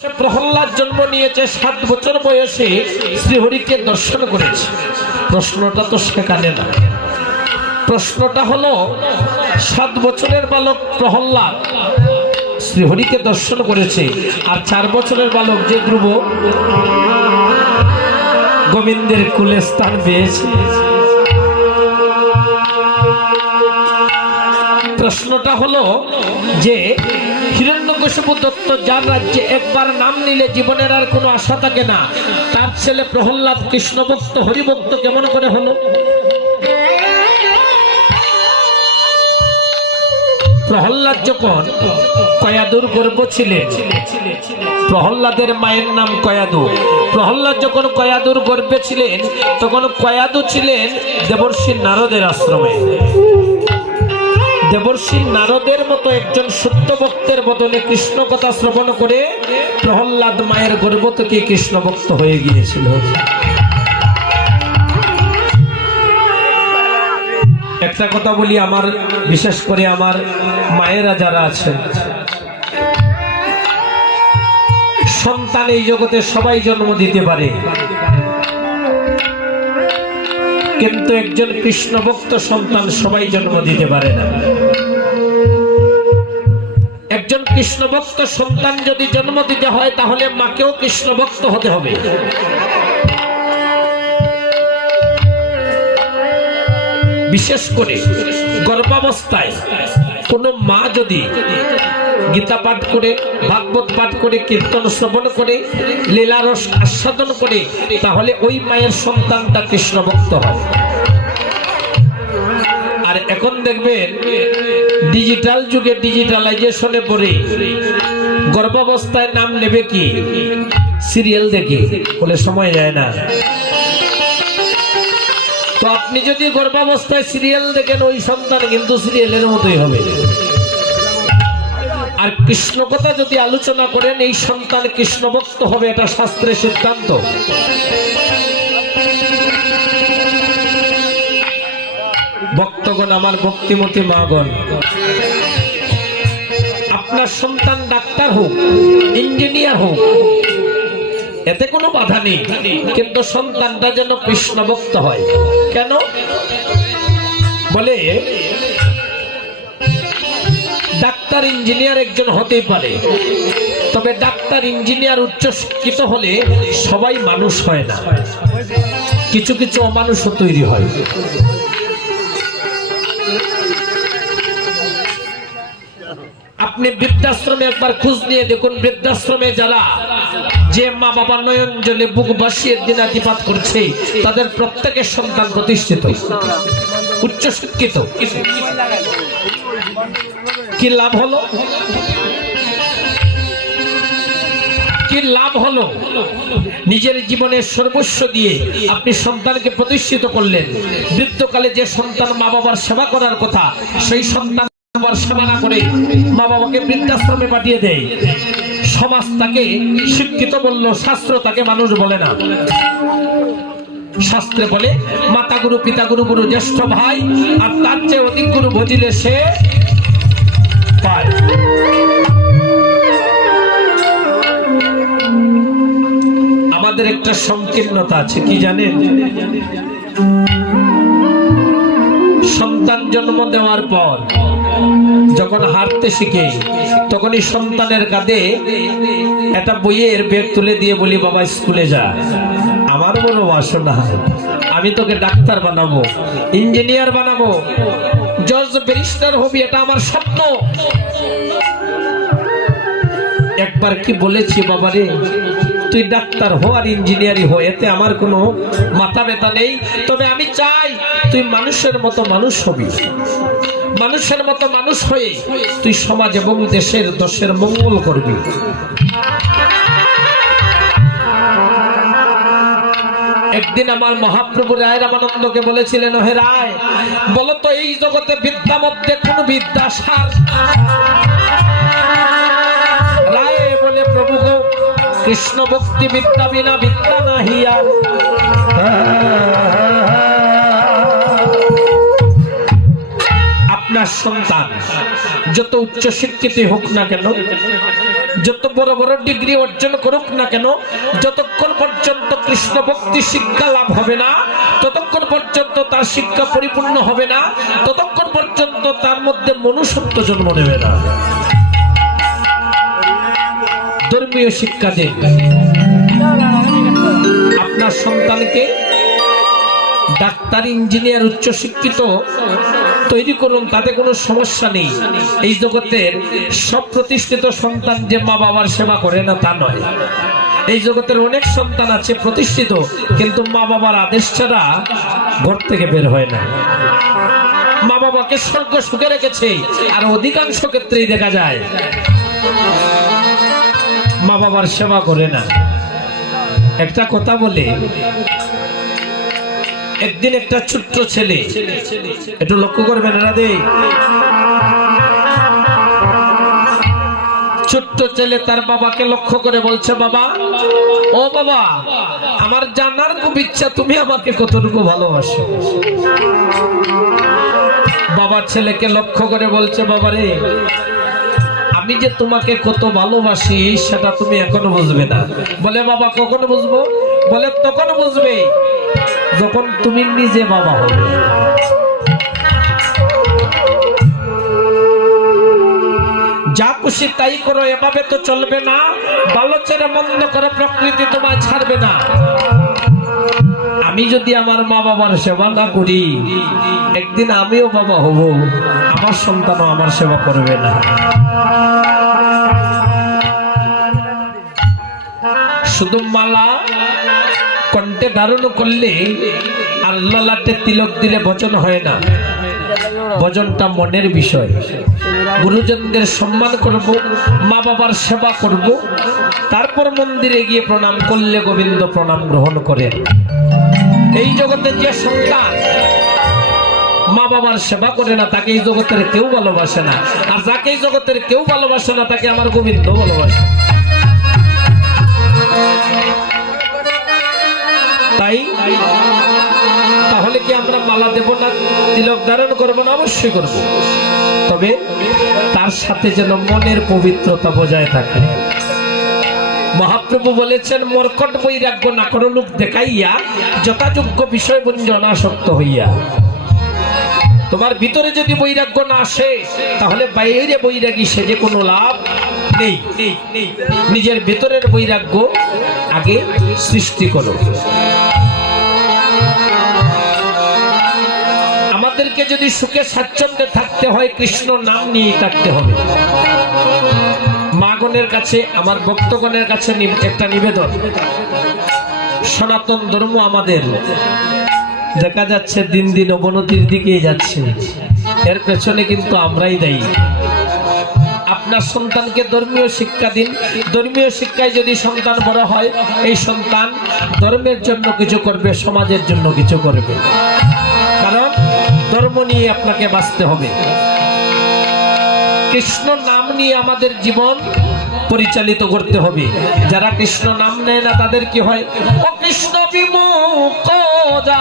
প্রহ্লাদ জন্ম নিয়েছে 7 বছর বয়সে শ্রীহরিকে দর্শন করেছে। প্রশ্নটা তো সেখানে না, প্রশ্নটা হলো 7 বছরের বালক প্রহ্লাদ শ্রীহরিকে দর্শন করেছে, আর 4 বছরের বালক যে ধ্রুব গোবিন্দের কুলে স্থান পেয়েছে। প্রশ্নটা হলো যে হিরণ্যকশিপু দত্ত যার রাজ্যে একবার নাম নিলে জীবনের আর কোনো আশা থাকে না, তার ছেলে প্রহ্লাদ কৃষ্ণ ভক্ত হরিভক্ত কেমন করে হলো? প্রহ্লাদ যখন কয়াদুর গর্ভ ছিলেন, প্রহ্লাদের মায়ের নাম কয়াদু। প্রহ্লাদ যখন কয়াদুর গর্ভে ছিলেন তখন কয়াদু ছিলেন দেবর্ষি নারদের আশ্রমে। দেবর্ষি নারদের মতো একজন সত্য ভক্তের বদলে কৃষ্ণ কথা শ্রবণ করে প্রহ্লাদ মায়ের গর্ভ থেকে কৃষ্ণ ভক্ত হয়ে গিয়েছিল। একটা কথা বলি, আমার বিশেষ করে আমার মায়েরা যারা আছেন, সন্তান এই জগতে সবাই জন্ম দিতে পারে, কিন্তু একজন কৃষ্ণ ভক্ত সন্তান সবাই জন্ম দিতে পারে না। একজন কৃষ্ণ ভক্ত সন্তান যদি জন্ম দিতে হয় তাহলে মাকেও কৃষ্ণ ভক্ত হতে হবে। বিশেষ করে গর্ভাবস্থায় কোন মা যদি গীতা পাঠ করে, ভাগবত পাঠ করে, কীর্তন শ্রবণ করে, লীলারস আস্বাদন করে, তাহলে ওই মায়ের সন্তানটা কৃষ্ণ ভক্ত হয়। আর এখন দেখবেন ডিজিটাল যুগে ডিজিটালাইজেশনে পড়ে গর্ভাবস্থায় নাম নেবে কি সিরিয়াল দেখে, বলে সময় যায় না। তো আপনি যদি গর্ভাবস্থায় সিরিয়াল দেখেন, ওই সন্তান কিন্তু সিরিয়ালের মতোই হবে। আর কৃষ্ণ কথা যদি আলোচনা করেন, এই সন্তান কৃষ্ণ ভক্ত হবে, এটা শাস্ত্রের সিদ্ধান্ত। ভক্তগণ, আমার ভক্তিমতী মাগণ, আপনার সন্তান ডাক্তার হোক, ইঞ্জিনিয়ার হোক, এতে কোনো বাধা নেই, কিন্তু সন্তানটা যেন কৃষ্ণ ভক্ত হয়। কেন বলে? ডাক্তার ইঞ্জিনিয়ার একজন হতেই পারে, তবে ডাক্তার ইঞ্জিনিয়ার উচ্চ শিক্ষিত হলে সবাই মানুষ হয় না, কিছু কিছু অমানুষও তৈরি হয়। আপনি বৃদ্ধাশ্রমে একবার খোঁজ নিয়ে দেখুন, বৃদ্ধাশ্রমে যারা যে মা বাবা নয়ন জলে বুক বাসিয়ে দিনাতিপাত করছে, তাদের প্রত্যেকের সন্তান প্রতিষ্ঠিত, উচ্চ শিক্ষিত। কি লাভ হলো? কি লাভ হলো? নিজের জীবনের সর্বস্ব দিয়ে আপনি সন্তানকে প্রতিষ্ঠিত করলেন, বৃদ্ধকালে যে সন্তান মা বাবার সেবা করার কথা, সেই সন্তান সেবা না করে মা বাবাকে বৃদ্ধাশ্রমে পাঠিয়ে দেয়। সমাজ তাকে শিক্ষিত বলল, শাস্ত্র তাকে মানুষ বলে না। শাস্ত্রে বলে মাতা গুরু, পিতা গুরু, গুরু জ্যেষ্ঠ ভাই, আর তার চেয়ে অধিক গুরু ভজিলে সে পায়। আমাদের একটা সংকীর্ণতা আছে, কি জানেন? সন্তান জন্ম দেওয়ার পর যখন হাঁটতে শিখে, তখন এই সন্তানের কাঁধে একটা বইয়ের ব্যাগ তুলে দিয়ে বলি, বাবা স্কুলে যা, আমার বড় বাসনা, আমি তোকে ডাক্তার বানাবো, ইঞ্জিনিয়ার বানাবো, জজ ব্যারিস্টার হবি, এটা আমার স্বপ্ন। একবার কি বলেছি, বাবারে তুই ডাক্তার হো আর ইঞ্জিনিয়ারই হো, এতে আমার কোনো মাথা ব্যথা নেই, তবে আমি চাই তুই মানুষের মতো মানুষ হবি। মানুষের মতো মানুষ হয়ে তুই সমাজ এবং দেশের মঙ্গল করবি। একদিন আমার মহাপ্রভু রায় রামানন্দকে বলেছিলেন, হে রায়, বলতো এই জগতে বিদ্যা মধ্যে কোন বিদ্যা সার? রায় বলে, প্রভু গো, কৃষ্ণ ভক্তি বিদ্যা বিনা বিদ্যা নাহি আর। আপনার সন্তান যত উচ্চ শিক্ষিত হোক না কেন, যত বড় বড় ডিগ্রি অর্জন করুক না কেন, যতক্ষণ পর্যন্ত কৃষ্ণ ভক্তি শিক্ষা লাভ হবে না, ততক্ষণ পর্যন্ত তার শিক্ষা পরিপূর্ণ হবে না, ততক্ষণ পর্যন্ত তার মধ্যে মনুষ্যত্ব জন্ম নেবে না। ধর্মীয় শিক্ষা দিন। আপনার সন্তানকে ডাক্তার, ইঞ্জিনিয়ার, উচ্চশিক্ষিত তৈরি করুন, তাতে কোনো সমস্যা নেই। এই জগতের সব প্রতিষ্ঠিত সন্তান যে মা বাবার সেবা করে না তা নয়। এই জগতের অনেক সন্তান আছে প্রতিষ্ঠিত, কিন্তু মা বাবার আদেশ ছাড়া ঘর থেকে বের হয় না। মা বাবাকে স্বর্গ সুখে রেখেছে, আর অধিকাংশ ক্ষেত্রেই দেখা যায় মা বাবার সেবা করে না। একটা কথা বলে, একদিন একটা ছোট্ট ছেলে, একটু লক্ষ্য করবেন রাধে, ছোট্ট ছেলে তার বাবাকে লক্ষ্য করে বলছে, বাবা, ও বাবা, আমার জানার খুব ইচ্ছা তুমি আমাকে কতটুকু ভালোবাসো। বাবা ছেলেকে লক্ষ্য করে বলছে, বাবা রে, আমি যে তোমাকে কত ভালোবাসি সেটা তুমি এখনো বুঝবে না। বলে, বাবা কখন বুঝবো? বলে, তখন বুঝবে যখন তুমি নিজে বাবা হবে। যা খুশি তাই করো, এভাবে তো চলবে না। ভালো ছেড়ে মন্দ করে প্রকৃতি তোমায় ছাড়বে না। আমি যদি আমার মা বাবার সেবা না করি, একদিন আমিও বাবা হব, আমার সন্তানও আমার সেবা করবে না। শুধু মালা কণ্ঠে ধারণ করলে আর ললাটে তিলক দিলে ভজন হয় না। ভজনটা মনের বিষয়। গুরুজনদের সম্মান করব, মা বাবার সেবা করব, তারপর মন্দিরে গিয়ে প্রণাম করলে গোবিন্দ প্রণাম গ্রহণ করেন। এই জগতের যে সন্তান মা বাবার সেবা করে না, তাকে এই জগতের কেউ ভালোবাসে না। আর যাকে এই জগতের কেউ ভালোবাসে না, তাকে আমার গোবিন্দ ভালোবাসে। তাই তাহলে কি আমরা মালা দেব না, তিলক ধারণ করবো না? অবশ্যই করব, তবে তার সাথে যেন মনের পবিত্রতা বজায় থাকে। মহাপ্রভু বলেছেন, মর্কট বৈরাগ্য না করো লোক দেখাইয়া, যথাযোগ্য বিষয় বঞ্জনাসক্ত হইয়া। তোমার ভিতরে যদি বৈরাগ্য না আসে, তাহলে বাইরে বৈরাগী সেজে কোনো লাভ নেই। নিজের ভিতরের বৈরাগ্য আগে সৃষ্টি করো। আমাদেরকে যদি সুখে স্বাচ্ছন্দ্যে থাকতে হয়, কৃষ্ণ নাম নিয়ে থাকতে হবে। মাগণের কাছে, আমার ভক্তগণের কাছে একটা নিবেদন, সনাতন ধর্ম আমাদের দেখা যাচ্ছে দিন দিন অবনতির দিকে যাচ্ছে। এর পেছনে কিন্তু আমরাই দায়ী। আপনার সন্তানকে ধর্মীয় শিক্ষা দিন। ধর্মীয় শিক্ষায় যদি সন্তান বড় হয়, এই সন্তান ধর্মের জন্য কিছু করবে, সমাজের জন্য কিছু করবে। কারণ ধর্ম নিয়ে আপনাকে বাঁচতে হবে। কৃষ্ণ নাম নিয়ে আমাদের জীবন পরিচালিত করতে হবে। যারা কৃষ্ণ নাম নেয় না, তাদের কি হয়? ও কৃষ্ণ বিমুখ যা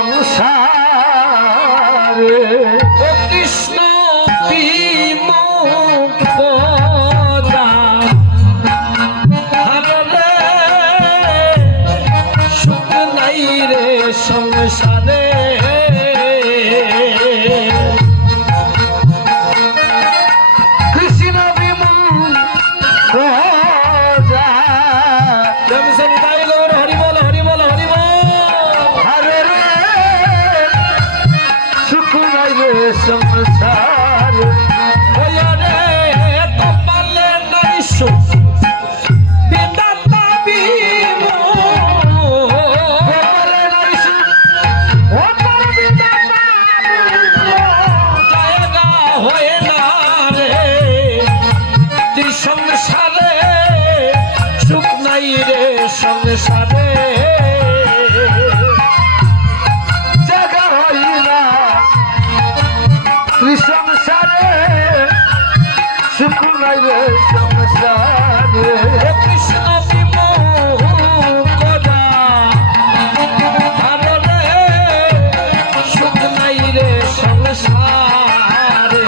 সংসারে কৃষ্ণ বিমুখ হরি বল হরি বল হরি বল হরে রে সুখ নাইবে সংসার রে কপালে নাই সুখ নাই রে সংসারে জাগা হই না সংসারে সুখ নাই রে সংসারে কৃষ্ণ বিমুখরা রে সুখ নাই রে সংসারে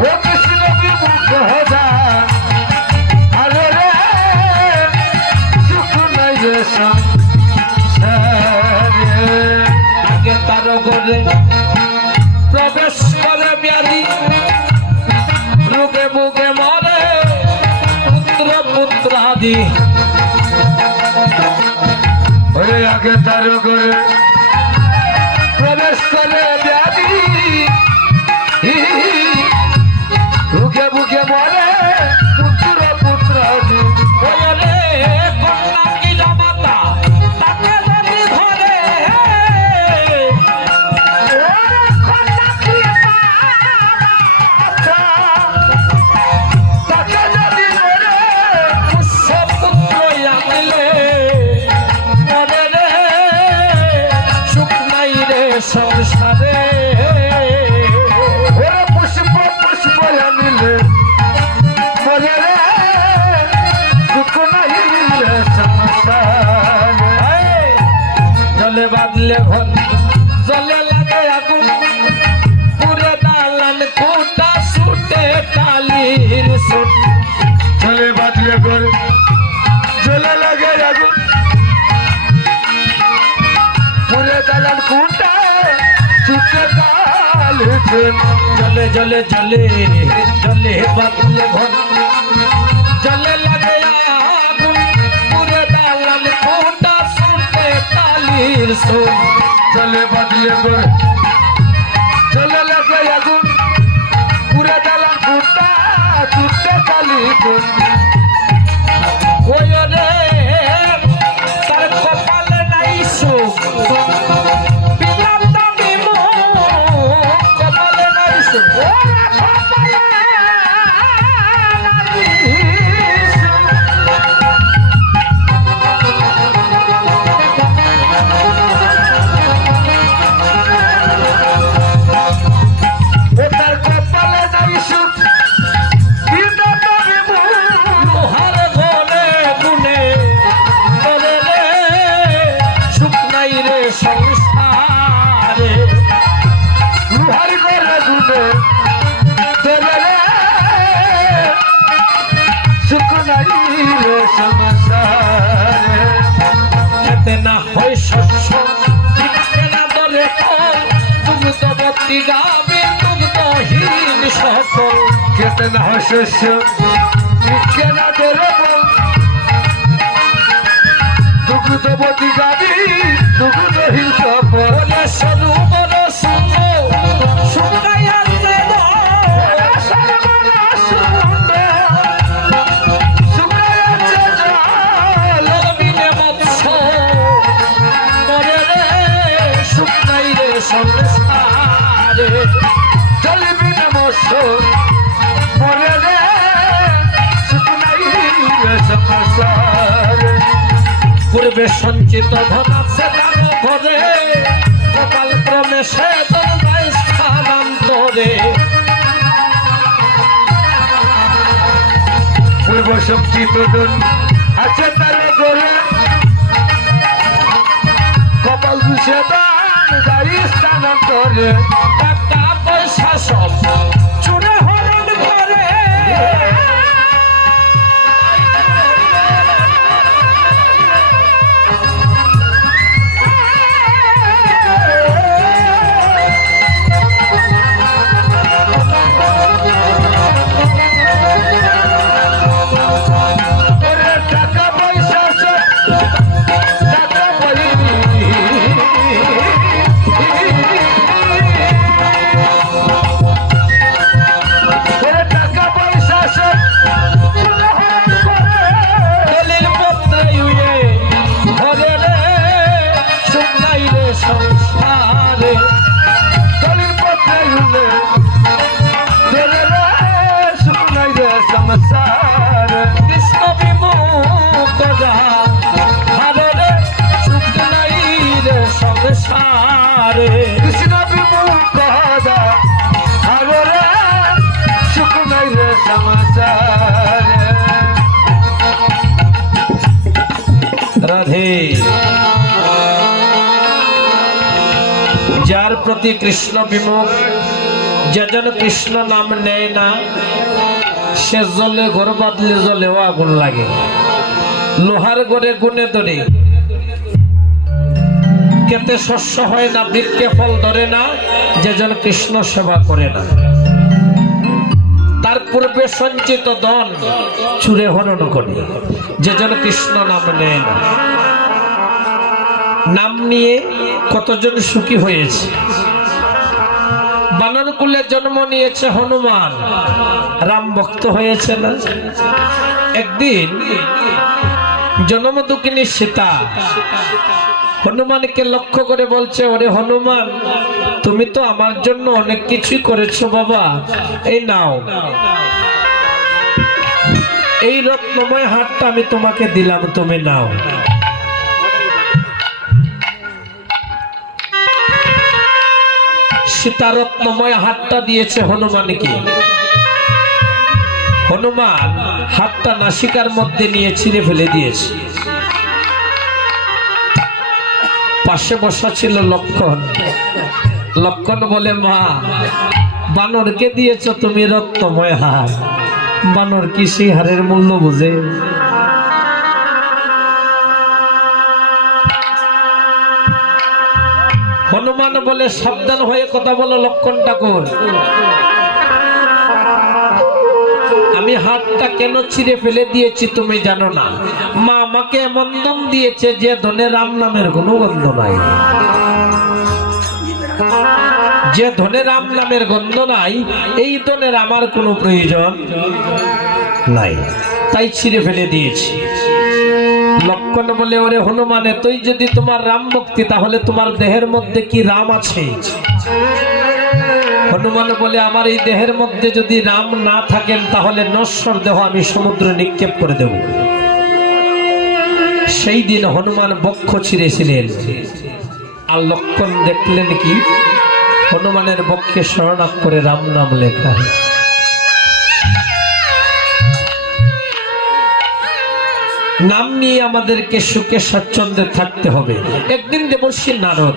ও কৃষ্ণ বিমুখ হদা আরে রে সুখ নাই রে সংসারে আগে তার ঘরে প্রবেশ করে ব্যাধি রোগে বুকে মরে পুত্র পুত্রাদি ওরে আগে তার ঘরে প্রবেশ করে ব্যাধি বুকে বুকে মরে পুত্র পুত্রাদি ওরে কন্যা কি জামাতা তাকে যদি ধরে তাকে যদি ধরে পুষ্পপুত্র আনিলে মরে রে সুখ নাই রে সংসারে ওরে পুষ্প পুষ্প আনিলে মরে রে সুখ নাই রে সংসারে জলে বাঁধলে ঘর জলে লাগে আগুন পুরে দালান কোটা ছুটে টালির সুট চলে বাঁধলে ঘর জলে লাগে আগুন পুরে দালান কুটা চুটে কালে জলে জলে জলে জলে বাঁধলে ঘর জলে লাগে আগুন পুরে দালান কোটা ছুটে টালির সুট চলে বাঁধলে ঘর চলে লাগে আগুন পুরে দালান কুটা চুটে কালি ওই রে তার কপালে নাই সুখ বিলাম দামি কপালে নাই সুখ তার কপালে নাই সুখ লোহার ঘরে গুনে করে রে সুখ নাই রে সংসারে লুহারি করে গুনে তোরে রে সুখ নাই রে সংসারে খেতে না হয় শস্য ভিক্ষে না দলে ফল দুগ্ধবতী গাবে দুগ্ধহীন সফল খেতে না হয় শস্য ভিক্ষে না তোরে বল দুগ্ধবতী গাবি দুগ্ধহীন সফল বলে সরু বড় সুন্দর শুকাইয়াছে লবিনে মৎস্য মরে রে সুখ নাই রে সংসারে চলবি না মৎস্য মরে রে সুখ নাই রে সংসারে পূর্বে সঞ্চিত ধন আছে তার ঘরে কপাল ক্রমে সে দরজায় স্থানান্তরে পূর্ব সঞ্চিত ধন আছে তার ঘরে কপাল দুষে দান গাড়ি স্থানান্তরে টাকা পয়সা সব চুরে হরণ ঘরে ওরে টাকা পয়সা সব টাকা পয়সা রাধে। যার প্রতি কৃষ্ণ বিমুখ, যে যেন কৃষ্ণ নাম নেয় না, সে জলে ঘর বাঁধলে জলেও আগুন লাগে। লোহার গড়ে গুনে ধরে খেতে শস্য হয় না, বৃক্ষে ফল ধরে না, যে যেন কৃষ্ণ সেবা করে না। তার পূর্বে সঞ্চিত ধন চুরে হরণ করে, যে যেন কৃষ্ণ নাম নেয় না। নাম নিয়ে কতজন সুখী হয়েছে। বানর কুলে জন্ম নিয়েছে হনুমান, রাম ভক্ত হয়েছে না। একদিন জন্ম দুঃখিনী সীতা হনুমানকে লক্ষ্য করে বলছে, ওরে হনুমান, তুমি তো আমার জন্য অনেক কিছুই করেছো বাবা, এই নাও, এই রত্নময় হারটা আমি তোমাকে দিলাম, তুমি নাও। সীতা রত্নময় হাতটা দিয়েছে হনুমানকে। হনুমান হাতটা নাসিকার মধ্যে নিয়ে ছিঁড়ে ফেলে দিয়েছে। পাশে বসা ছিল লক্ষণ। লক্ষণ বলে, মা, বানরকে দিয়েছ তুমি রত্নময় হার, বানর কি সেই হারের মূল্য বুঝে? হনুমান বলে, সাবধান হয়ে কথা বলো লক্ষণ ঠাকুর, আমি হাতটা কেন ছিঁড়ে ফেলে দিয়েছি তুমি জানো না? মা আমাকে এমন দম দিয়েছে যে ধনে রাম নামের কোনো গন্ধ নাই, যে ধনে রাম নামের গন্ধ নাই, এই ধনের আমার কোনো প্রয়োজন নাই, তাই ছিঁড়ে ফেলে দিয়েছি। লক্ষণ বলে, ওরে হনুমান, তুই যদি তোমার রাম ভক্তি, তাহলে তোমার দেহের মধ্যে কি রাম আছে? হনুমান বলে, আমার এই দেহের মধ্যে যদি রাম না থাকেন, তাহলে নশ্বর দেহ আমি সমুদ্রে নিক্ষেপ করে দেব। সেই দিন হনুমান বক্ষ ছিঁড়েছিলেন। আর লক্ষণ দেখলেন কি, হনুমানের বক্ষে শরণাক্ষরে রাম নাম লেখা। নাম নিয়ে আমাদেরকে সুখে স্বাচ্ছন্দ্যে থাকতে হবে। একদিন দেবর্ষী নারদ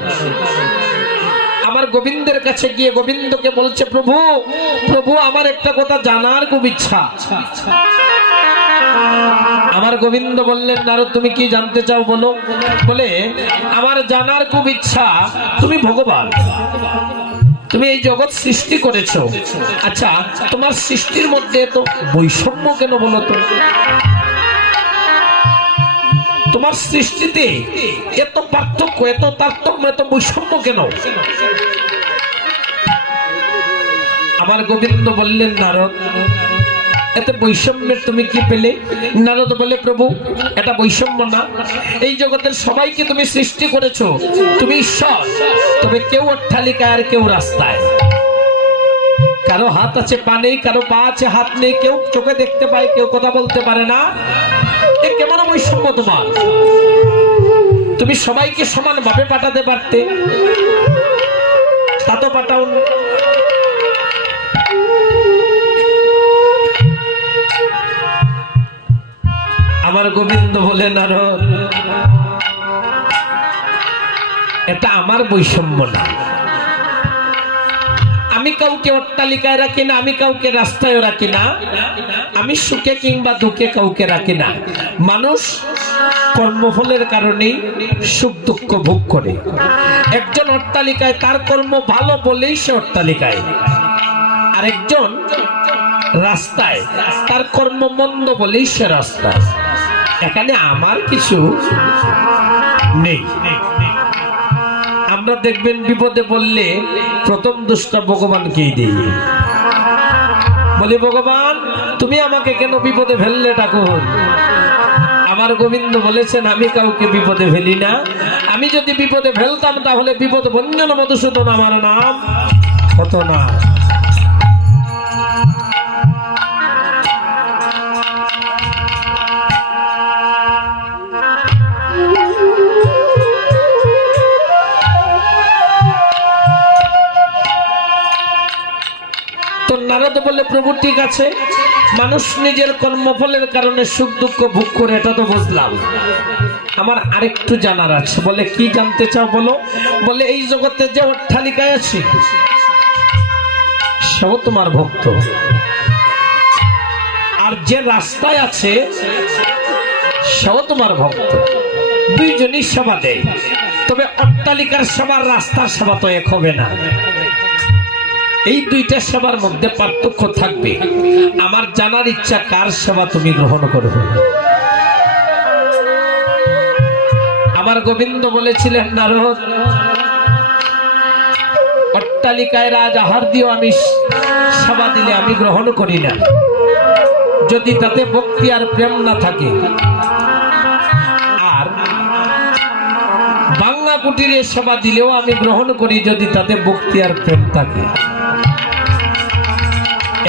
আমার গোবিন্দের কাছে গিয়ে গোবিন্দকে বলছে, প্রভু প্রভু, আমার একটা কথা জানার খুব ইচ্ছা। আমার গোবিন্দ বললেন, নারদ তুমি কি জানতে চাও বলো। বলে, আমার জানার খুব ইচ্ছা, তুমি ভগবান, তুমি এই জগৎ সৃষ্টি করেছো, আচ্ছা তোমার সৃষ্টির মধ্যে এত বৈষম্য কেন বলো তো? তোমার সৃষ্টিতে এত পার্থক্য, এত তারতম্য, এত বৈষম্য কেন? আমার গোবিন্দ বললেন, নারদ, এত বৈষম্যের তুমি কি পেলে? নারদ বলে, প্রভু এটা বৈষম্য না, এই জগতের সবাইকে তুমি সৃষ্টি করেছো, তুমি ঈশ্বর, তবে কেউ অট্টালিকায় আর কেউ রাস্তায়। কারো হাত আছে পা নেই, কারো পা আছে হাত নেই, কেউ চোখে দেখতে পায়, কেউ কথা বলতে পারে না। এ কেমন বৈষম্য তোমার? তুমি সবাইকে সমান ভাবে পাঠাতে পারতে, তা তো পাঠাও না। আমার গোবিন্দ বলে, নারদ, এটা আমার বৈষম্য না। আমি কাউকে অট্টালিকায় রাখি না, আমি কাউকে রাস্তায় রাখি না, আমি সুখে কিংবা দুঃখে কাউকে রাখি না। মানুষ কর্মফলের কারণে সুখ দুঃখ ভোগ করে। একজন অট্টালিকায়, তার কর্ম ভালো বলেই সে অট্টালিকায়, আর একজন রাস্তায়, তার কর্ম মন্দ বলেই সে রাস্তায়। এখানে আমার কিছু নেই। আমরা দেখবেন বিপদে বললে প্রথম দোষটা ভগবানকেই দিই, বলি, ভগবান তুমি আমাকে কেন বিপদে ফেললে ঠাকুর? আমার গোবিন্দ বলেছেন, আমি কাউকে বিপদে ফেলি না। আমি যদি বিপদে ফেলতাম, তাহলে বিপদ ভঞ্জন মধুসূদন আমার নাম হতো না। তো নারদ বলে, প্রভু ঠিক আছে, মানুষ নিজের কর্মফলের কারণে সুখ দুঃখ ভোগ করে, এটা তো বুঝলাম। আমার আরেকটু জানার আছে। বলে কি জানতে চাও বলো? বলে এই জগতে যে অট্টালিকায় আছে সেও তোমার ভক্ত, আর যে রাস্তায় আছে সেও তোমার ভক্ত। দুইজনই সেবা দেয়, তবে অট্টালিকার সেবা রাস্তার সেবা তো এক হবে না। এই দুইটা সেবার মধ্যে পার্থক্য থাকবে। আমার জানার ইচ্ছা, কার সেবা তুমি গ্রহণ করবে? আমার গোবিন্দ বলেছিলেন, নারদ, অট্টালিকায় রাজ আহার দিও, আমি সেবা দিলে আমি গ্রহণ করি না, যদি তাতে ভক্তি আর প্রেম না থাকে। আর বাংলা কুটিরে সেবা দিলেও আমি গ্রহণ করি, যদি তাতে ভক্তি আর প্রেম থাকে।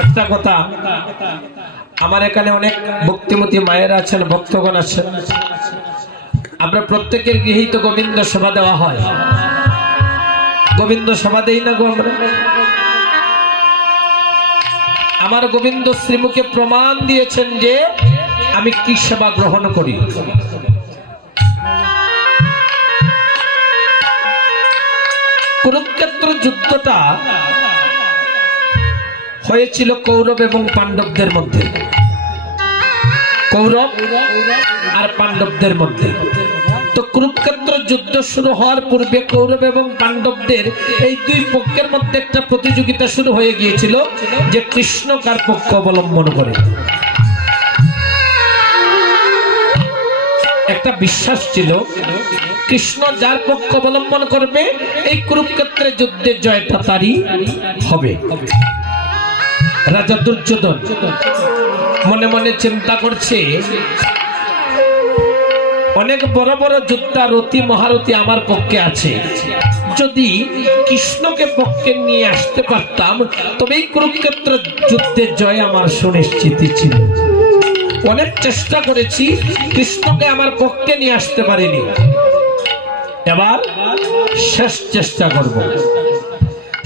একটা কথা, আমার এখানে অনেক ভক্তিমতী মায়েরা আছেন, ভক্তগণ আছেন। আমরা প্রত্যেকের গৃহীত গোবিন্দ সেবা দেওয়া হয়। গোবিন্দ সেবা দেই না গো আমরা? আমার গোবিন্দ শ্রীমুখে প্রমাণ দিয়েছেন যে আমি কি সেবা গ্রহণ করি। কুরুক্ষেত্র যুদ্ধটা হয়েছিল কৌরব এবং পাণ্ডবদের মধ্যে, কৌরব আর পাণ্ডবদের মধ্যে। তো কুরুক্ষেত্র যুদ্ধ শুরু হওয়ার পূর্বে কৌরব এবং পাণ্ডবদের এই দুই পক্ষের মধ্যে একটা প্রতিযোগিতা শুরু হয়ে গিয়েছিল যে কৃষ্ণ কার পক্ষ অবলম্বন করে। একটা বিশ্বাস ছিল, কৃষ্ণ যার পক্ষ অবলম্বন করবে এই কুরুক্ষেত্রের যুদ্ধের জয়টা তারই হবে। রাজা দুর্যোধন মনে মনে চিন্তা করছে, অনেক বড় বড় যোদ্ধা, রতি মহারথী আমার পক্ষে আছে, যদি কৃষ্ণকে পক্ষে নিয়ে আসতে পারতাম তবে এই কুরুক্ষেত্র যুদ্ধের জয় আমার সুনিশ্চিত ছিল। অনেক চেষ্টা করেছি, কৃষ্ণকে আমার পক্ষে নিয়ে আসতে পারিনি, এবার শেষ চেষ্টা করব।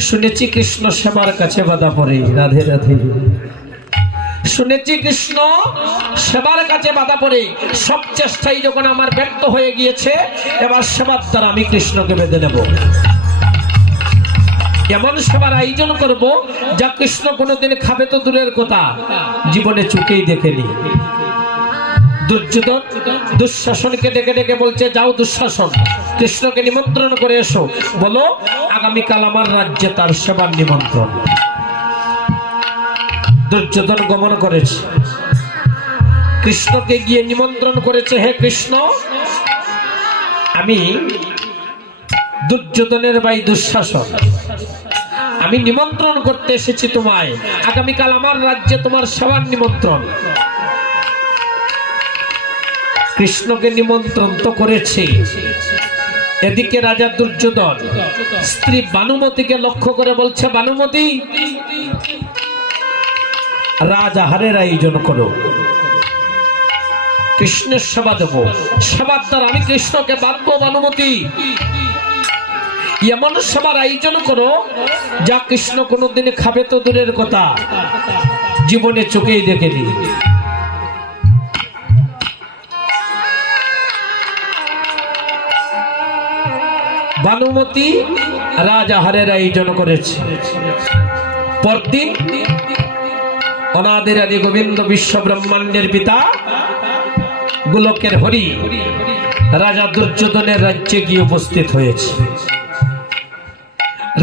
শুনেছি কৃষ্ণ সেবার কাছে বাধা পড়ে। রাধে রাধে। শুনেছি কৃষ্ণ সেবার কাছে বাধা পড়ে। সব চেষ্টাই যখন আমার ব্যর্থ হয়ে গিয়েছে, এবার সেবার দ্বারা আমি কৃষ্ণকে বেঁধে নেব। এমন সেবার আয়োজন করব যা কৃষ্ণ কোনোদিন খাবে তো দূরের কথা, জীবনে চোখেই দেখেনি। দুর্যোধন দুঃশাসনকে ডেকে ডেকে বলছে, যাও দুঃশাসন, কৃষ্ণকে নিমন্ত্রণ করে এসো, বলো আগামীকাল আমার রাজ্যে তার সেবার নিমন্ত্রণ। দুর্যোধন গমন করেছে, কৃষ্ণকে গিয়ে নিমন্ত্রণ করেছে, হে কৃষ্ণ, আমি দুর্যোধনের ভাই দুঃশাসন, আমি নিমন্ত্রণ করতে এসেছি তোমায়, আগামীকাল আমার রাজ্যে তোমার সেবার নিমন্ত্রণ। কৃষ্ণকে নিমন্ত্রণ তো করেছে, এদিকে রাজা দুর্যোধন স্ত্রী ভানুমতিকে লক্ষ্য করে বলছে, ভানুমতি, রাজ আহারের আয়োজন করো, কৃষ্ণের সেবা দেব, সেবার দ্বারা আমি কৃষ্ণকে বাঁধবো। ভানুমতি, এমন সেবার আয়োজন করো যা কৃষ্ণ কোনোদিন খাবে তো দূরের কথা, জীবনে চোখেই দেখেনি। ভানুমতি রাজ আহারের আয়োজন করেছে। পরদিন অনাদির আদি গোবিন্দ বিশ্ব ব্রহ্মাণ্ডের পিতা গোলকের হরি রাজা দুর্যোধনের রাজ্যে গিয়ে উপস্থিত হয়েছে।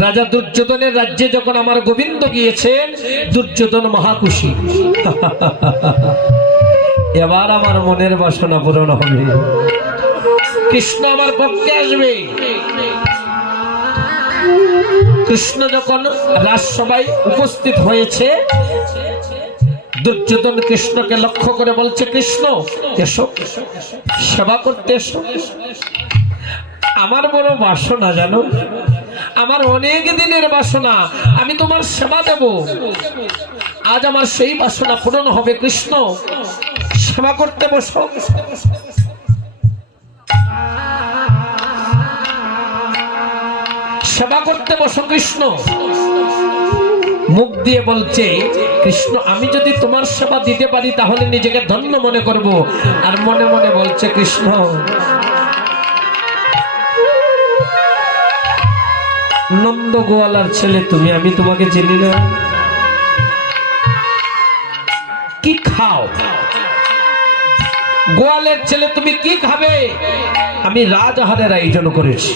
রাজা দুর্যোধনের রাজ্যে যখন আমার গোবিন্দ গিয়েছেন, দুর্যোধন মহাখুশি। এবার আমার মনের বাসনা পূরণ হবে, কৃষ্ণ আমার পক্ষে আসবে। কৃষ্ণ যখন রাজসভায় উপস্থিত হয়েছে, দুর্যোধন কৃষ্ণকে লক্ষ্য করে বলছে, কৃষ্ণ এসো, সেবা করতে এসো। আমার বড় বাসনা জানো, আমার অনেক দিনের বাসনা, আমি তোমার সেবা দেব। আজ আমার সেই বাসনা পূরণ হবে, কৃষ্ণ সেবা করতে বসো। সেবা করতে বসো। কৃষ্ণ মুখ দিয়ে বলছে, কৃষ্ণ আমি যদি তোমার সেবা দিতে পারি তাহলে নিজেকে ধন্য মনে করব। আর মনে মনে বলছে কৃষ্ণ নন্দ গোয়ালার ছেলে তুমি, আমি তোমাকে চিনি না। কি খাও? গোয়ালের ছেলে তুমি কি খাবে? আমি রাজহারের আয়োজন করেছি,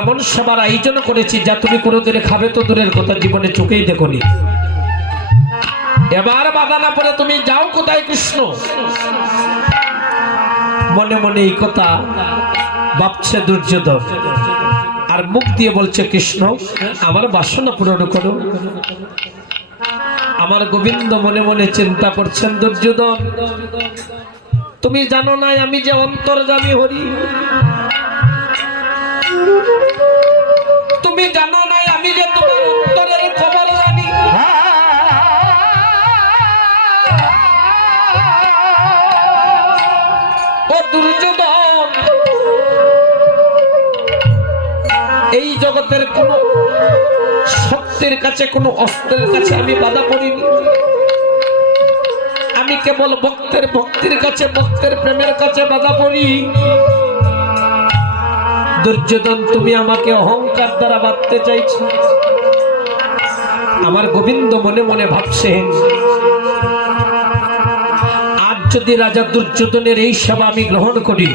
এমন সবার আয়োজন করেছি যা তুমি কোনোদিনে খাবে তো দূরের কথা, জীবনে চোখেই দেখোনি। এবার বাধা না পড়ে তুমি যাও কোথায় কৃষ্ণ? মনে মনে এই কথা ভাবছে দুর্যোধন, আর মুখ দিয়ে বলছে কৃষ্ণ আমার বাসনা পূরণ করো। আমার গোবিন্দ মনে মনে চিন্তা করছেন দুর্যোধন তুমি জানো না আমি যে অন্তর্যামী হরি, তুমি জানো না আমি যে তোমার অন্তরের খবর জানি। ও দুর্যোধন এই জগতের কোন শক্তির কাছে কোন অস্ত্রের কাছে আমি বাধা পড়িনি, আমি কেবল ভক্তের ভক্তির কাছে ভক্তের প্রেমের কাছে বাধা পড়ি। দুর্যোধন তুমি আমাকে অহংকার দ্বারা বাঁধতে চাইছো। আমার গোবিন্দ মনে মনে ভাবছেন আজ যদি রাজা দুর্যোধনের এই সেবা আমি গ্রহণ করি,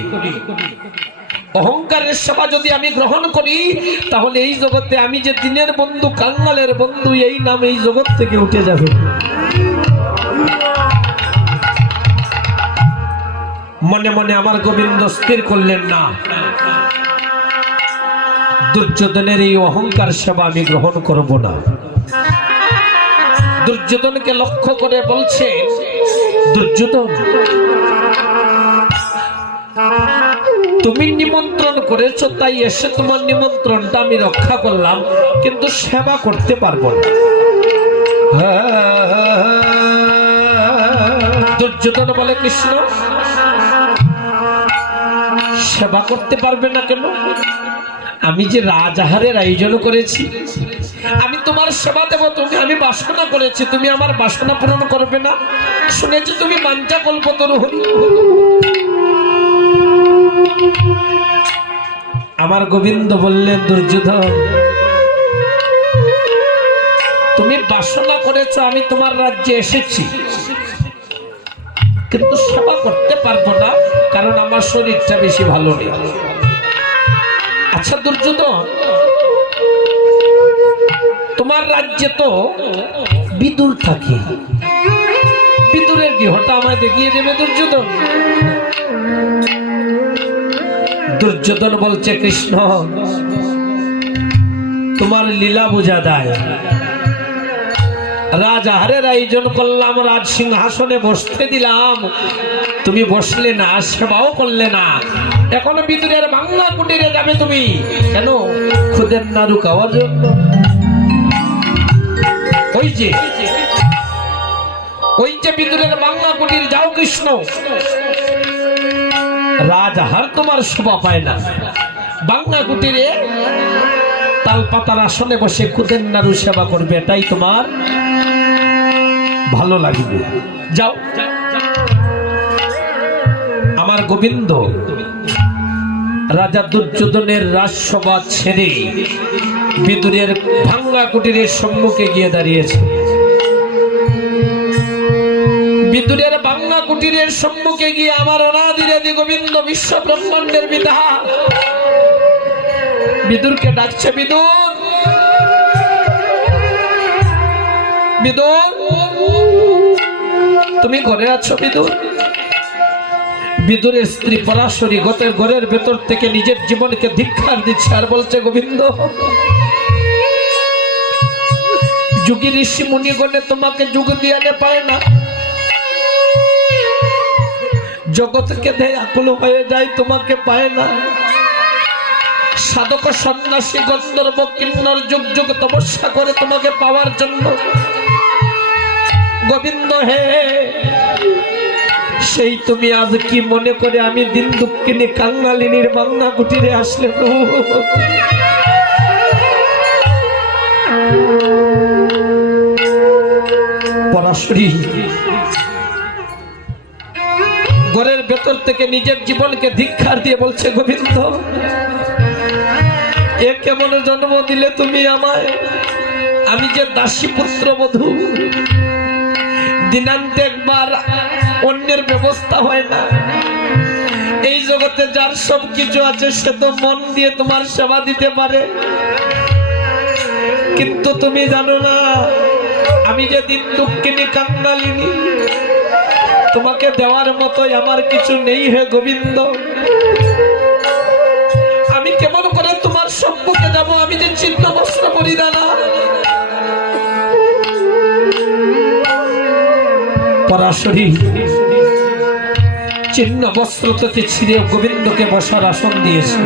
অহংকারের সেবা যদি আমি গ্রহণ করি, তাহলে এই জগতে আমি যে দিনের বন্ধু কাঙ্গালের বন্ধু এই নাম এই জগৎ থেকে উঠে যাবে। মনে মনে আমার গোবিন্দ স্থির করলেন না, দুর্যোধনের এই অহংকার সেবা আমি গ্রহণ করব না। দুর্যোধনকে লক্ষ্য করে বলছে দুর্যোধন তুমি নিমন্ত্রণ করেছো তাই এসে তোমার নিমন্ত্রণটা আমি রক্ষা করলাম, কিন্তু সেবা করতে পারবো না। দুর্যোধন বলে কৃষ্ণ সেবা করতে পারবে না কেন? আমি যে রাজহারের আয়োজন করেছি, আমি তোমার সেবা দেব, তুমি আমি বাসনা করেছি, তুমি আমার বাসনা পূরণ করবে না? শুনেছি তুমি বাঞ্ছা কল্পতরু হরি। আমার গোবিন্দ বললেন দুর্যোধন তুমি বাসনা করেছো আমি তোমার রাজ্যে এসেছি, কিন্তু সেবা করতে পারবো না, কারণ আমার শরীরটা বেশি ভালো নেই। আচ্ছা দুর্যোধন তোমার রাজ্যে তো বিদুর থাকে, বিদুরের গৃহটা আমায় দেখিয়ে দেবে দুর্যোধন? দুর্যোধন বলছে কৃষ্ণ তোমার লীলা বোঝা দেয়, রাজহারের আয়োজন করলাম, রাজ সিংহাসনে বসতে দিলাম, তুমি বসলে না, সেবাও করলে না, এখন বিদুরের বাংলা কুটিরে যাবে তুমি কেন? খুদের নাড়ু খাওয়ার জন্য? ওই যে বিদুরের বাংলা কুটির যাও কৃষ্ণ, রাজহার তোমার শোভা পায় না, বাংলা কুটিরে তাল পাতার আসনে বসে খুদের নাড়ু সেবা করবে, তাই তোমার ভালো লাগবে, যাও। আমার গোবিন্দ রাজা দুর্যোধনের রাজসভা ছেড়ে বিদুরের ভাঙ্গা কুটিরের সম্মুখে গিয়ে দাঁড়িয়েছে। বিদুরের ভাঙ্গা কুটিরের সম্মুখে গিয়ে আমার অনাদিরাদি গোবিন্দ বিশ্ব ব্রহ্মাণ্ডের পিতা বিদুরকে ডাকছে, বিদুর, বিদুর তুমি ঘরে আছো? বিদুর? বিদুরের স্ত্রী পরাশরী ঘরের ভেতর থেকে নিজের জীবনকে ধিক্কার দিচ্ছে আর বলছে গোবিন্দ যুগী ঋষি মুনিগণে তোমাকে যুগ দিয়ানে পায় না, জগৎকে দেয় আকুল হয়ে যায়, তোমাকে পায় না। সাধক সন্ন্যাসী গন্ধর্ব কিন্নর যুগ যুগ তপস্যা করে তোমাকে পাওয়ার জন্য। গোবিন্দ হে, সেই তুমি আজ কি মনে করে আমি দিন দুঃখিনী কাঙ্গালিনীর বাংলা কুটিরে আসলে? পরাশরী ঘরের ভেতর থেকে নিজের জীবনকে ধিক্কার দিয়ে বলছে, গোবিন্দ এ কেমন জন্ম দিলে তুমি আমায়? আমি যে দাসী পুত্র বধূ, দিনান্তে একবার অন্যের ব্যবস্থা হয় না। এই জগতে যার সব কিছু আছে সে তো মন দিয়ে তোমার সেবা দিতে পারে, কিন্তু তুমি জানো না আমি যে দিন দুঃখিনী কাঙ্গালিনী, তোমাকে দেওয়ার মতোই আমার কিছু নেই হে গোবিন্দ। আমি কেমন করে তোমার সম্মুখে যাব? আমি যে ছিন্ন বস্ত্র পরিধান। পরাশরী ছিন্ন বস্ত্র থেকে ছিঁড়ে গোবিন্দকে বসার আসন দিয়েছে।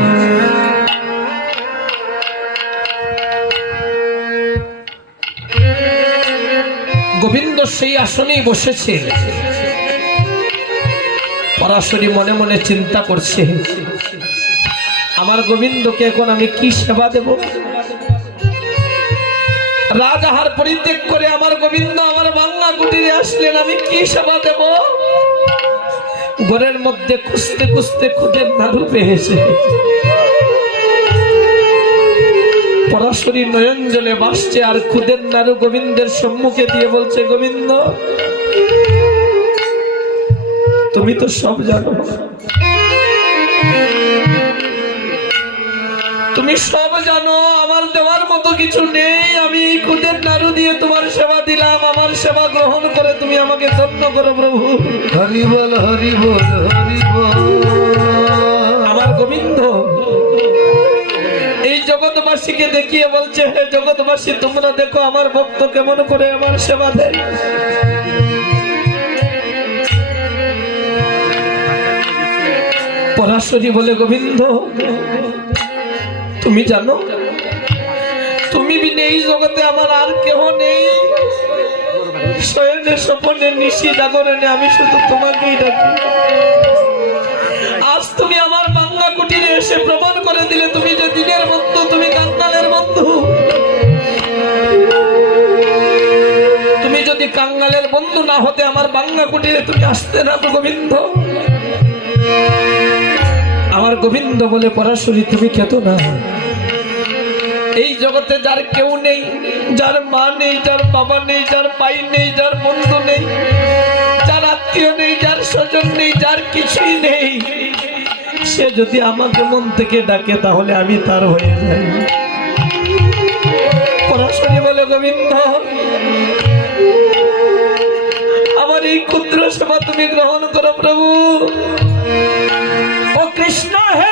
গোবিন্দ সেই আসনেই বসেছে। পরাশরী মনে মনে চিন্তা করছে, আমার গোবিন্দকে এখন আমি কি সেবা দেব? রাজহার পরিত্যাগ করে আমার গোবিন্দ আমার বাংলা কুটিরে আসলেন, আমি কি সেবা দেব? ঘরের মধ্যে খুঁজতে খুঁজতে খুদের নাড়ু পেয়েছে। পরাশরী নয়ন জলে ভাসছে আর খুদের নাড়ু গোবিন্দের সম্মুখে দিয়ে বলছে, গোবিন্দ তুমি তো সব জানো, তুমি সব জানো, আমার দেওয়ার মতো কিছু নেই। আমি খুদের নাড়ু দিয়ে তোমার সেবা দিলাম, আমার সেবা গ্রহণ করে তুমি আমাকে ধন্য করো প্রভু। হরি বল হরি বল হরি বল। আমার গোবিন্দ এই জগৎবাসীকে দেখিয়ে বলছে, হে জগৎবাসী তোমরা দেখো আমার ভক্ত কেমন করে আমার সেবা দেয়। পরাশরী বলে, গোবিন্দ তুমি জানো তুমি বিনে এই জগতে আমার আর কেহ নেই। শয়নে স্বপনে নিশি জাগরণে আমি শুধু তোমাকেই ডাকি। আজ তুমি আমার বাংলা কুটিরে এসে প্রমাণ করে দিলে তুমি যে দিনের বন্ধু, তুমি কাঙ্গালের বন্ধু। তুমি যদি কাঙ্গালের বন্ধু না হতে আমার বাংলা কুটিরে তুমি আসতে না তো গোবিন্দ। আমার গোবিন্দ বলে, পরাশরী তুমি খেতো না। এই জগতে যার কেউ নেই, যার মা নেই, যার বাবা নেই, যার ভাই নেই, যার বন্ধু নেই, যার আত্মীয় নেই, যার স্বজন নেই, যার কিছুই নেই, সে যদি আমাকে মন থেকে ডাকে তাহলে আমি তার হয়ে যাই। পরাশরী বলে, গোবিন্দ আমার এই ক্ষুদ্র সেবা তুমি গ্রহণ করো প্রভু। ও কৃষ্ণ হে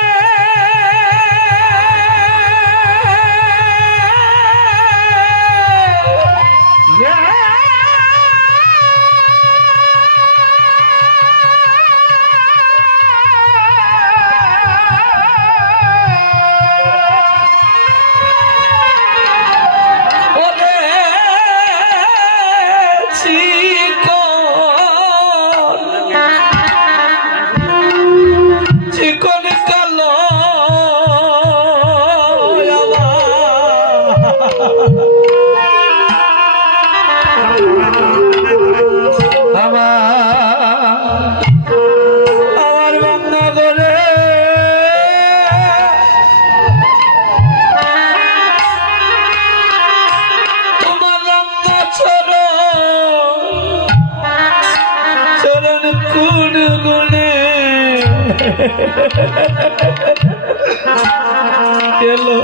Hello.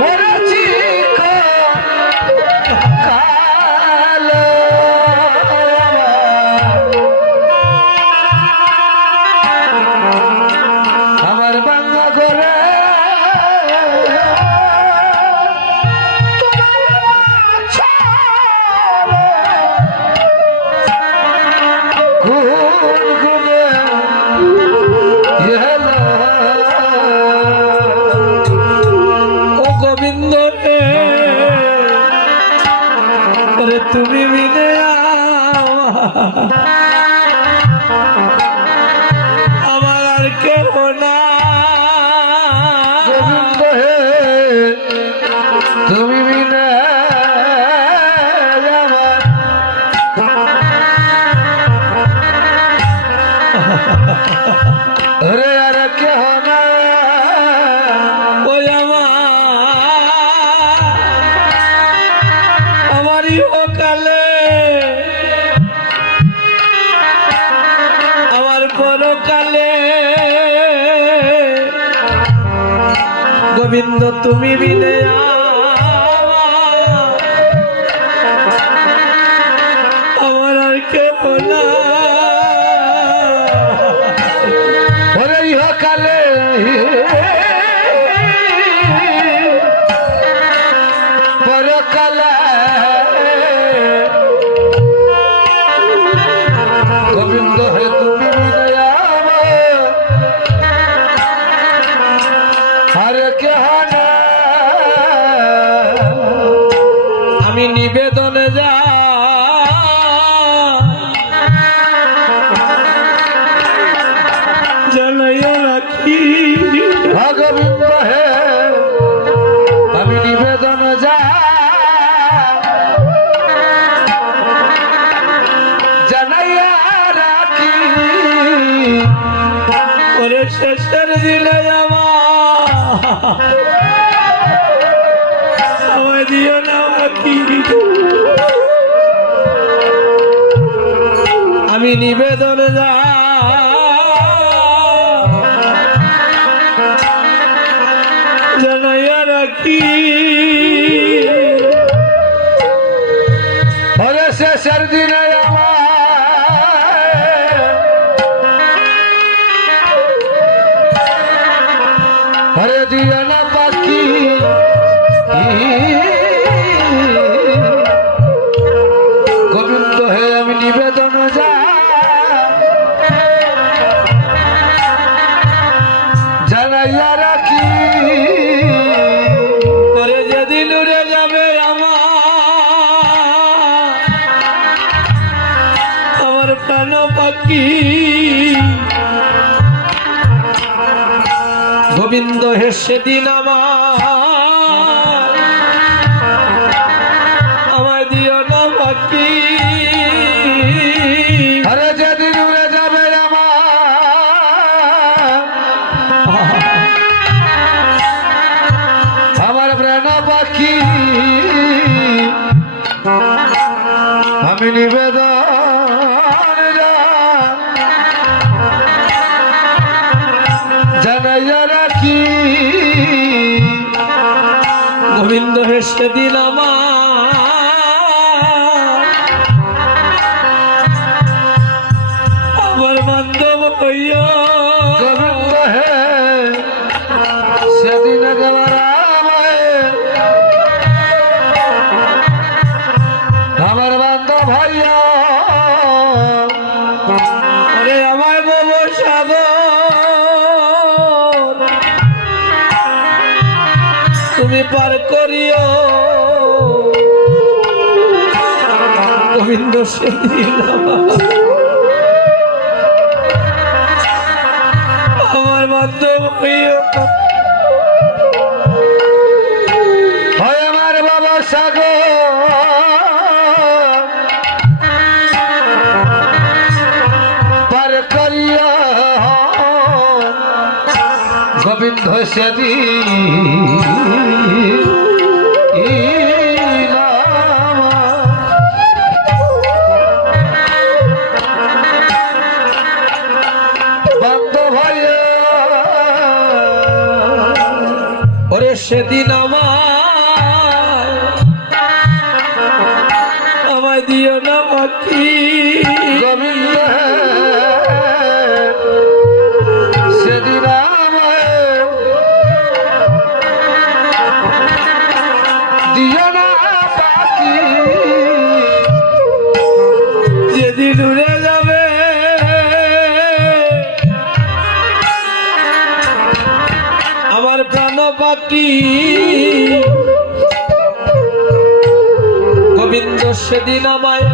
পড়েছি কালো আমার বাংলা করে ও গোবিন্দ রে, ওরে তুমি বিনে আমার আর কেহ না। গোবিন্দ হে তুমি বিনা अरे यार क्या होना ওই আমারই ওকালে আমার পরকালে গোবিন্দ তুমি বিনে আমার আর কেহ না। अरे यह काले पर कला गोविंद है तुम दया हर क्या ना আমি নিবেদনে যা জানাইয়া রাখি गोविंद है আমি নিবেদন যা জানাইয়া রাখি ওরে শেষের দিনে আমায় দিও না বাকি আমি নিবেদনে যা জানাইয়া রাখি ওরে শেষের দিনে হরে দিও না পাখি গোবিন্দ হে আমি নিবেদন যা জানাইয়া রাখি ওরে যেদিন উড়ে যাবে আমার প্রাণ পাখি গোবিন্দ হে সেদিন আমায় দিও না বাকি আরে যেদিন উড়ে যাবে আমার প্রাণ পাখি আমি নিবেদন জানাইয়া রাখি গোবিন্দ হে সেদিন আমার বান্ধব হইয়া গোবিন্দ হে সেদিন আমার বান্ধব ভাইয়া আরে আমায় বলো সাগর তুমি পার করিও গোবিন্দ সেদিন আমার বান্ধব হইয়া হয় আমার বাবা সাগর পার করিয়া গোবিন্দ সেদিন ওরে সেদিন আমায় দিও না বাকি গোবিন্দ সেদিন আমায় দিও না বাকি যেদিন উড়ে যাবে আমার প্রাণ পাখি গোবিন্দ সেদিন আমায়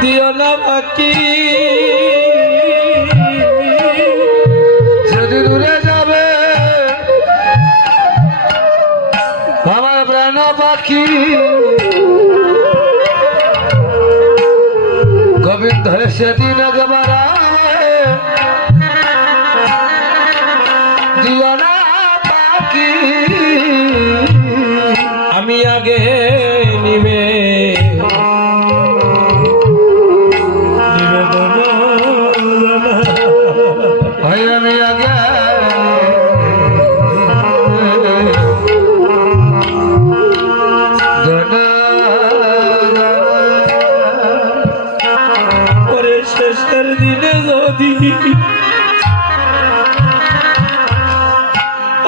দিও না বাকি সেদিন উড়ে যাবে আমার প্রাণ পাখি গোবিন্দ সেদিন একবার দিও না পাখি আমি আগে নিবে হয় আমি আগে ওরে শেষের দিনে যদি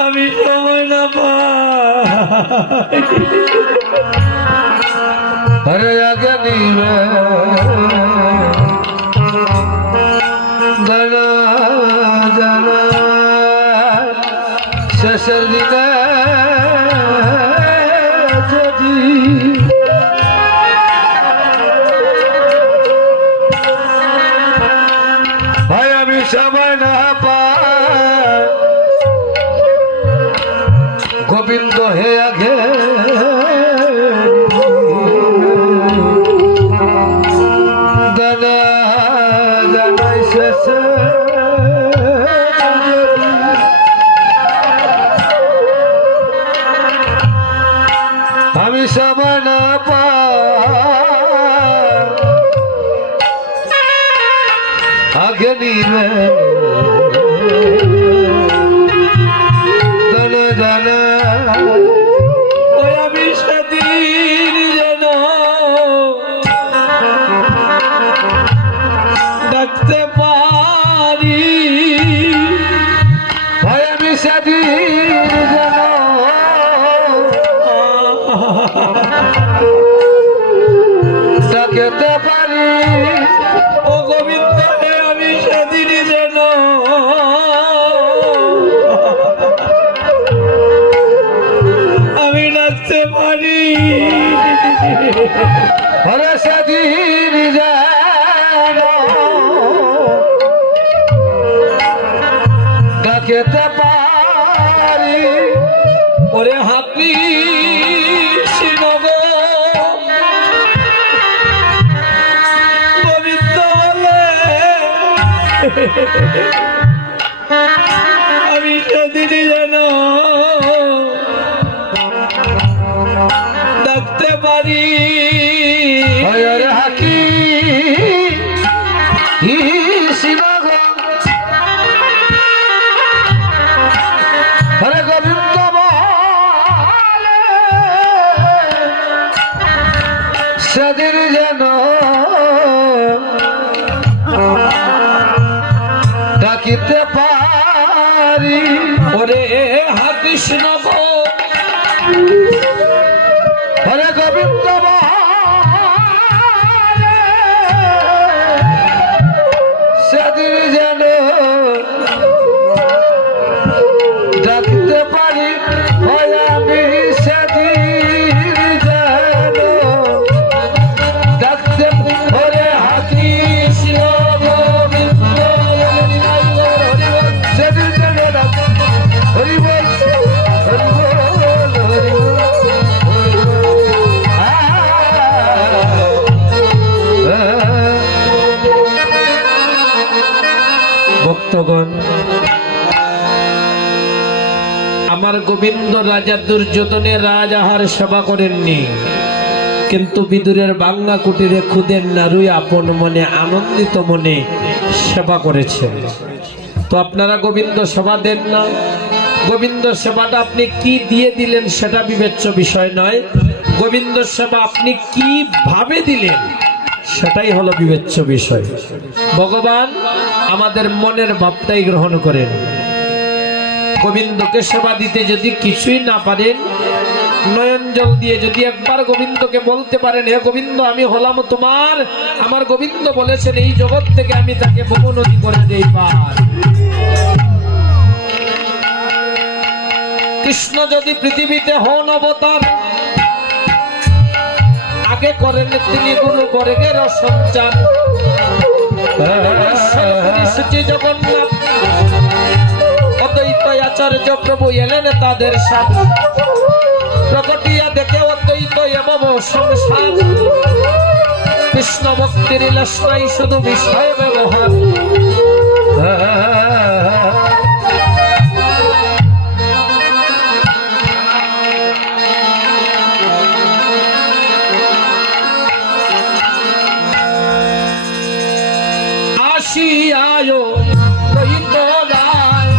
আমি সময় না পাই হরে আগে নিবে জানা জানা শেষের দিনে যদি ভাই আমি সময় না পাই গোবিন্দ হে আগে দানা জানাই শেষে আমি সময় না পাই আগে নিবে দানা দানা ওই আমি সেদিন যেন ডাকতে পারি ভাই আমি সেদিন যেন ডাকতে পারি ও গোবিন্দ আমি সেদিন যেন আমি ডাকতে পারি হরে সেদিন যেন ডাকতে পারি ওরে হাতি শিনগ গোবিন্দ বলে আমি সেদিন যেন ডাকতে পারি হরে হাকি শিবগ হরে গোবিন্দ বলে সেদিন যেন ডাকিতে পারি ওরে কৃষ্ণ গো হরে গোবিন্দ বলে সেদিন যেন ডাকতে পারি হয় আমি সেদিন যেন ডাকতে হরে হাতি সেদিন যেন হরি বল হরি বল হরি ভক্তগণ, আমার গোবিন্দ রাজা দুর্যোধনের রাজহার সেবা করেননি, কিন্তু বিদুরের বাংলা কুটিরে খুদের নারুই আপন মনে আনন্দিত মনে সেবা করেছেন। তো আপনারা গোবিন্দ সেবা দেন না? গোবিন্দ সেবাটা আপনি কি দিয়ে দিলেন সেটা বিবেচ্য বিষয় নয়, গোবিন্দ সেবা আপনি কি ভাবে দিলেন সেটাই হলো বিবেচ্য বিষয়। ভগবান আমাদের মনের ভাবটাই গ্রহণ করেন। গোবিন্দকে সেবা দিতে যদি কিছুই না পারেন, নয়ন জল দিয়ে যদি একবার গোবিন্দকে বলতে পারেন, হে গোবিন্দ আমি হলাম তোমার, আমার গোবিন্দ বলেছেন এই জগৎ থেকে আমি তাকে বহু নদী করে দেই পার। কৃষ্ণ যদি পৃথিবীতে হন অবতার, আগে করেন তিনি গুরু বর্গের সঞ্চার। শ্রী জগন্নাথ অদ্বৈত আচার্য প্রভু এলেন তাদের সাথে, প্রকটিয়া দেখে অদ্বৈত এবং সংসার। কৃষ্ণ ভক্তির লাস্নাই শুধু বিষয় ব্যবহার। আসিয়ায়ো দৈত রায়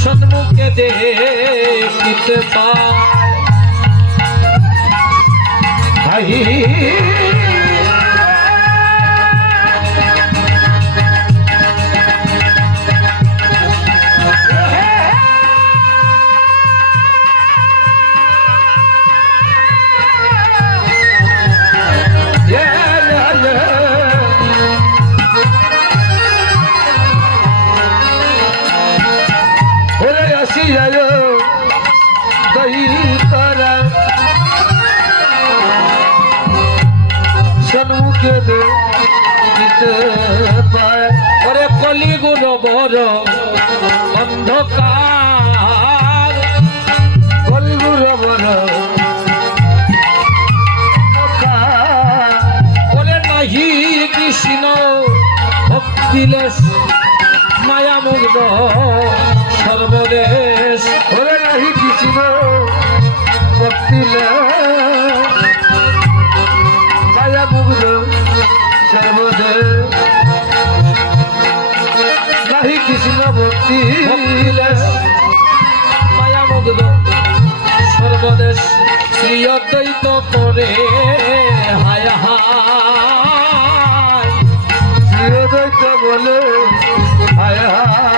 সন্মুখে দেখিতে পায়। ওরে কলিগুণ বড় অন্ধকার, কলিগুণ বড় ওরে নাহি কৃষ্ণ ভক্তিলেশ মায়া মুগ্ধ সর্বদেশ। ওরে নাহি কৃষ্ণ ভক্তিলেশ মায়া মুগ্ধ সর্বদেশ। নাহি কৃষ্ণ ভক্তি মায়া মুগ্ধ সর্বদেশ। শ্রী অদ্বৈত করে হায় হায়, শ্রী অদ্বৈত বলে হায় হায়।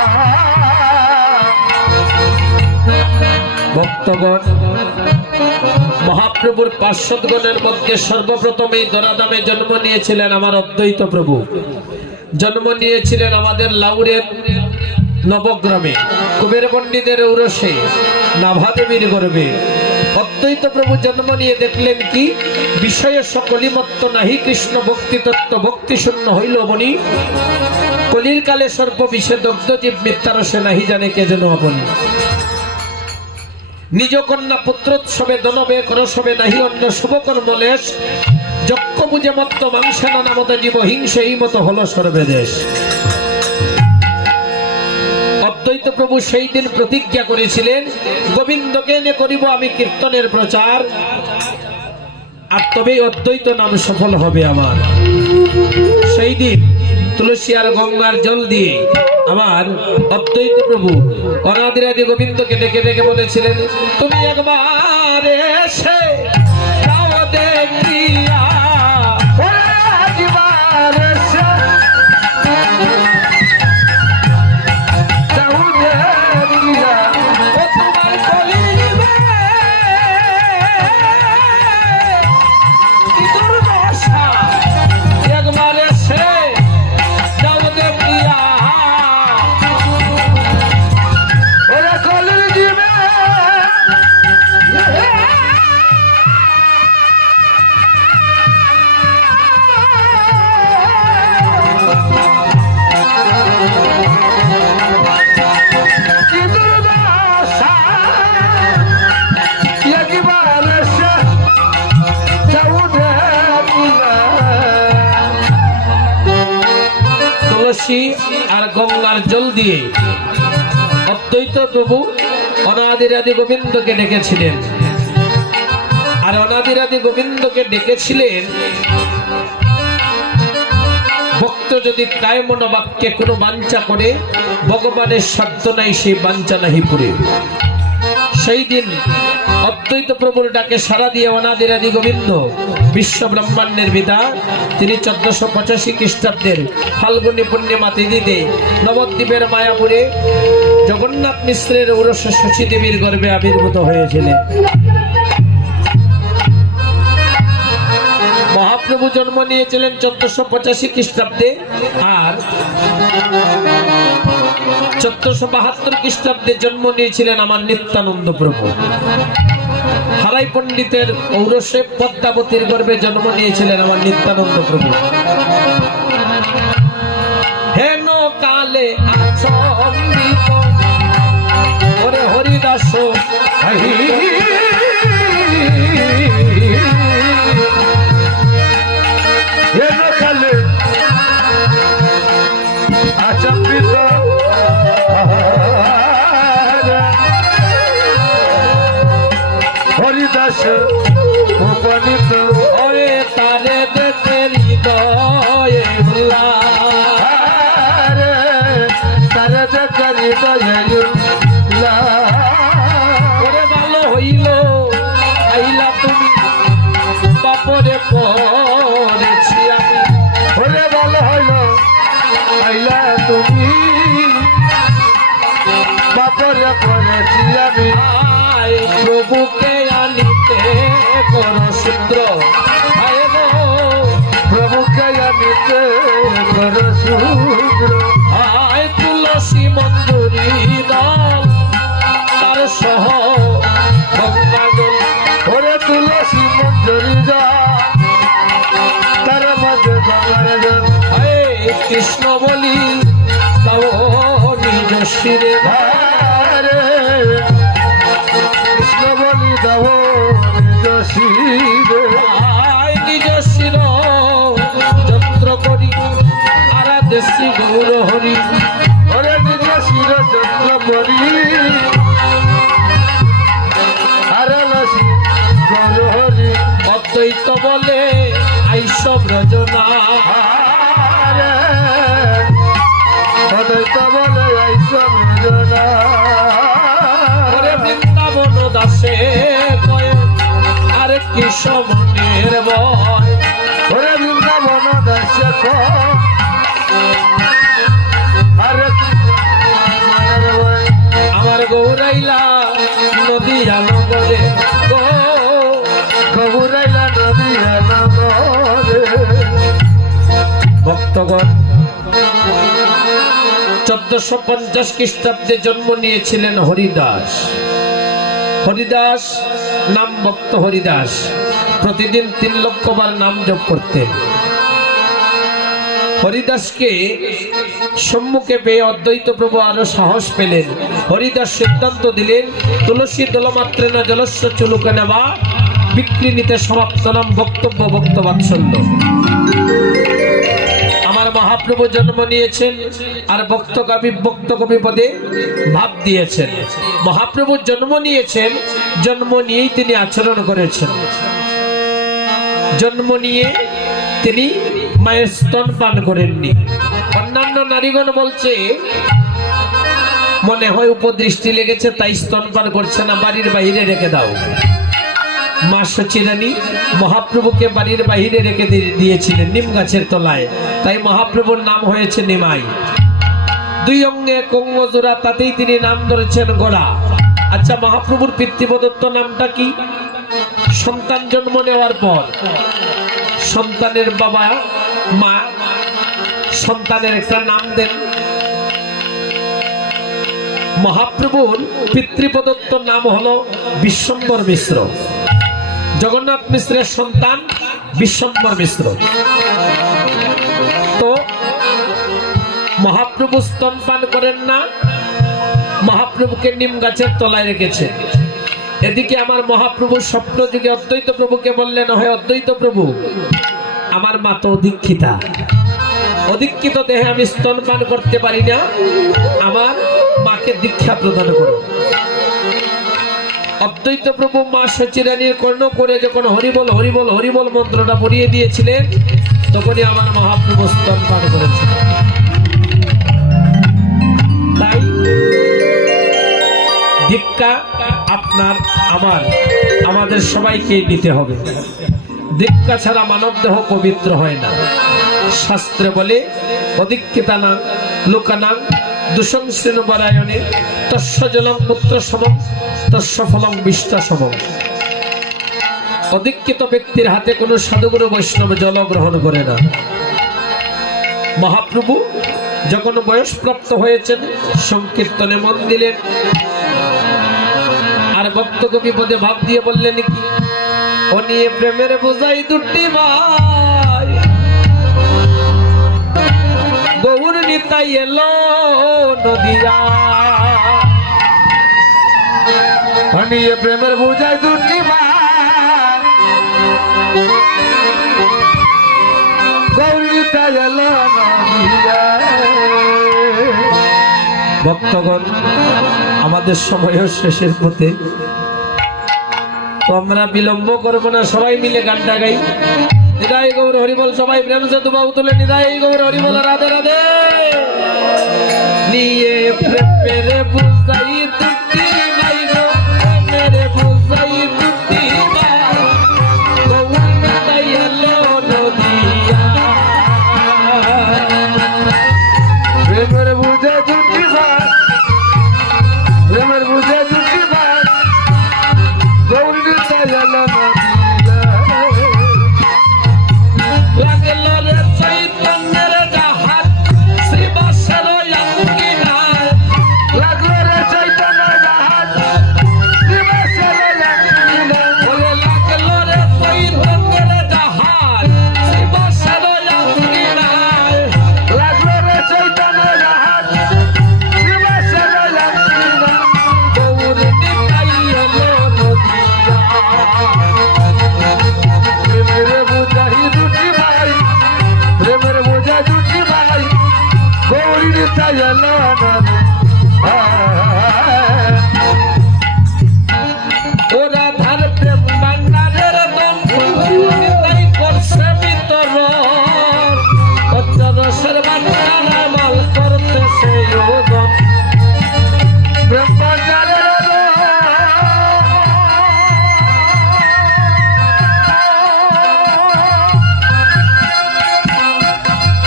ভক্তগণ, মহাপ্রভুর পার্শ্বদগণের মধ্যে সর্বপ্রথম এই ধরাধামে জন্ম নিয়েছিলেন আমার অদ্বৈত প্রভু। জন্ম নিয়েছিলেন আমাদের লাউরের নবগ্রামে, কুবের পণ্ডিতের ঔরসে, নাভাদেবীর গর্ভে। অদ্বৈত প্রভু জন্ম নিয়ে দেখলেন কি, বিষয়ে সকলি মত্ত নাহি কৃষ্ণ ভক্তি তত্ত্ব, ভক্তি শূন্য হইল মনি। কলির কালে সর্ব বিষে দগ্ধ জীব, মিথ্যারসে নাহি জানে কে যেন আপনি। নিজ কন্যা পুত্রোৎসবে দনবে করসবে নাহি অন্য শুভকর্মলেশ। যজ্ঞ বুঝে মত্ত মাংসানা নামত জীব হিংসে এই মতো হলো সর্বেদেশ। অদ্বৈত প্রভু সেই দিন প্রতিজ্ঞা করেছিলেন, গোবিন্দকে এনে করিব আমি কীর্তনের প্রচার, আর তবেই অদ্বৈত নাম সফল হবে আমার। সেই দিন তুলসী আর গঙ্গার জল দিয়ে আমার অদ্বৈত প্রভু অনাদিরাদি গোবিন্দকে ডেকে ডেকে বলেছিলেন, তুমি একবার এসে যাও দেখিয়া, একবার এসে যাও দেখিয়া, ও তোমার কলিবে কি দুর্দশা, একবার এসে যাও দেখিয়া। ওরে কলির জীবে কি দুর্দশা, একবার এসে যাও দেখিয়া। তুলসী আর গঙ্গার জল দিয়ে অদ্বৈত প্রভু অনাদিরাদি গোবিন্দকে ডেকেছিলেন। আর অনাদিরাদি গোবিন্দকে ডেকেছিলেন ভক্ত যদি কায় মনোবাক্যে কোনো বাঞ্ছা করে, ভগবানের সাধ্য নাই সেই বাঞ্ছা নাহি পুরে। সেই দিন অদ্বৈত প্রভুর ডাকে সারা দিয়ে অনাদিরাদি গোবিন্দ বিশ্ব ব্রহ্মাণ্ডের পিতা তিনি 1485 খ্রিস্টাব্দের ফাল্গুনী পূর্ণিমা তিথিতে নবদ্বীপের মায়াপুরে জগন্নাথ মিশ্রের ঔরসে শশী দেবীর গর্ভে আবির্ভূত হয়েছিলেন। মহাপ্রভু জন্ম নিয়েছিলেন 1485 খ্রিস্টাব্দে, আর 1472 খ্রিস্টাব্দে জন্ম নিয়েছিলেন আমার নিত্যানন্দ প্রভু। হারাই পণ্ডিতের ঔরসে পদ্মাবতীর গর্ভে জন্ম নিয়েছিলেন আমার নিত্যানন্দ প্রভু। হেন কালে আচম্বিত ওরে হরিদাস কালে আচম্বিত হরিদাস উপনীত ওরে তারে দেখে হৃদয়ে তারে দেখে হৃদয়ে ওরে ভালো হইল আইলা তুমি বাপরে পড়েছি আমি। ওরে ভালো হইল আইলা তুমি বাপরে পড়েছি আমি। আয় প্রভুকে আনিতে করো সূত্র, আয় গো প্রভুকে আনিতে করো সূত্র। আয় তুলসী মঞ্জুরি দল তার সহ গঙ্গাজল। ওরে তুলসী মঞ্জুরি যা তার মধ্যে গঙ্গার জল। আয় কৃষ্ণ বলি তাও নিজ শিরে কৃষ্ণ বলি দাও নিজ শিরে। আয় নিজ শির যন্ত্র করি আরাধে শ্রী গৌর হরি। ওরে নিজ শির যত্ন করি আরলসি গৌর হরি। অদ্বৈত বলে আইস ব্রজনা অদ্বৈত বলে আইসব জনা। ওরে বৃন্দাবন দাসে কয়ে আর কি সমনের বয়। ওরে বৃন্দাবন দাস আরে আমার গৌরাইলা নদিয়া নগরে গো কবুরাইলা নদিয়া নগরে। ভক্তগণ 1450 খ্রিস্টাব্দে জন্ম নিয়েছিলেন হরিদাস। হরিদাস নাম ভক্ত হরিদাস প্রতিদিন 3 লক্ষ বার নাম জপ করতেন। হরিদাসকে সম্মুখে পেয়ে অদ্বৈত প্রভু আরো সাহস পেলেন। হরিদাস সিদ্ধান্ত দিলেন তুলসী দলমাত্রেণ জলস্য চুলুকে নেবা বিক্রিণীতে সমাপ্ত নাম বক্তব্য ভক্তবাৎসল্য। আমার মহাপ্রভু জন্ম নিয়েছেন আর ভক্ত কবি পদে ভাব দিয়েছেন। মহাপ্রভু জন্ম নিয়েছেন, জন্ম নিয়েই তিনি আচরণ করেছেন। জন্ম নিয়ে তিনি মায়ের স্তন পান করেননি। অন্যান্য নারীগণ বলছে মনে হয় উপদৃষ্টি লেগেছে তাই স্তন পান করছে না, বাড়ির বাইরে রেখে দাও। মা সচিরানী মহাপ্রভুকে বাড়ির বাইরে রেখে দিয়েছিলেন নিম গাছের তলায়, তাই মহাপ্রভুর নাম হয়েছে নিমাই। 2 অঙ্গে কঙ্গজোড়া, তাতেই তিনি নাম ধরেছেন গোড়া। আচ্ছা, মহাপ্রভুর পিতৃপ্রদত্ত নামটা কি? সন্তান জন্ম নেওয়ার পর সন্তানের বাবা মা সন্তানের একটা নাম দেন। মহাপ্রভুর পিতৃপ্রদত্ত নাম হলো বিশ্বম্বর মিশ্র। জগন্নাথ মিশ্রের সন্তান বিশ্বম্বর মিশ্র। তো মহাপ্রভু স্তনপান করেন না, মহাপ্রভুকে নিম গাছের তলায় রেখেছে। এদিকে আমার মহাপ্রভু স্বপ্ন যুগে অদ্বৈত প্রভুকে বললেন, হয় অদ্বৈত প্রভু আমার মা তো অদীক্ষিতা, অদীক্ষিত দেহে আমি স্তনপান করতে পারি না, আমার মাকে দীক্ষা প্রদান করো। অদ্বৈত প্রভু মা সচিরানীর কর্ণ করে যখন হরিবল হরিবল হরিবল মন্ত্রটা পড়িয়ে দিয়েছিলেন, তখনই আমার মহাপ্রভু স্তন পান করেছেন। তাই দীক্ষা আপনার আমার আমাদের সবাইকে নিতে হবে। দীক্ষা ছাড়া মানব দেহ পবিত্র হয় না। শাস্ত্রে বলে অদীক্ষিতানাং লোকানাং দুঃসংসৃণ বরায়নে তস্য জলং পুত্র সমম তস্য ফলং বিষ্টা সমম। অদীক্ষিত ব্যক্তির হাতে কোনো সাধুগুরু বৈষ্ণব জল গ্রহণ করে না। মহাপ্রভু যখন বয়সপ্রাপ্ত হয়েছেন সংকীর্তনে মন দিলেন, আর ভক্ত কবি পদে ভাব দিয়ে বললেন কি, ও নিয়ে প্রেমের বোঝাই দুটি ভাই গৌর নিতাই এলো নদিয়া। নিয়ে প্রেমের বোঝাই দুটি ভাই গৌরীতা গেল ভক্তগণ, আমাদের সময়ও শেষের পথে, তো আমরা বিলম্ব করবো না, সবাই মিলে গানটা গাই। নিদাই গৌর হরিবল, সবাই প্রেম সে দুবাবু তুলে নিদাই গৌর হরিবল, রাধে রাধে। নিয়ে প্রেমের বুঝাই দুটি ভাই গো, প্রেমের বুঝাই দুটি ভাই গৌর নিতাই এলো নদিয়া। প্রেমের বুঝে দুটি ভাই প্রেমের বুঝে দুটি ভাই গৌরীতা গেল লাগলো রে চৈতন্যের জাহাজ শ্রীবাসের অঙ্গিনায়, লাগলো রে চৈতন্য জাহাজ দিবসের ওরে লাগলো রে চৈতন্যের জাহাজ শ্রীবাসের অঙ্গিনায়। লাগলো রে চৈতন্য জাহাজ দিবসের গৌর নিতাই এলো নদিয়া। প্রেমের বুঝাই দুটি ভাই প্রেমের বোঝা দুটি ভাই গৌরীতা গেল ও রাধার প্রেম বাংলার দম নিতাই করছে বিতরণ, পঞ্চরসের বাংলার মাল করতেছে ওজন। ব্রহ্মচারের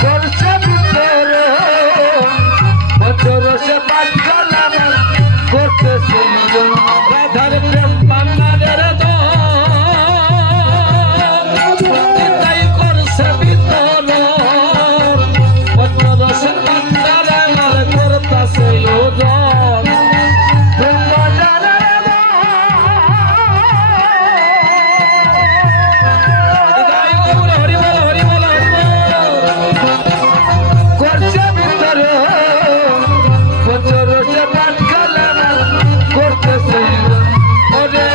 করছে ভিতরে বছরসে পাঠ করলাম করতেছে রাধার প্রেম বাংলার দম নিতাই করছে বিতরণ, পঞ্চরসের বাংলার মাল করতেছে ওজন। ব্রহ্মচারের নিতাই গৌর হরিবল হরিবল হরিবল। করছে ভিতরে বছরসে পাঠ করলাম করতেছে ওরে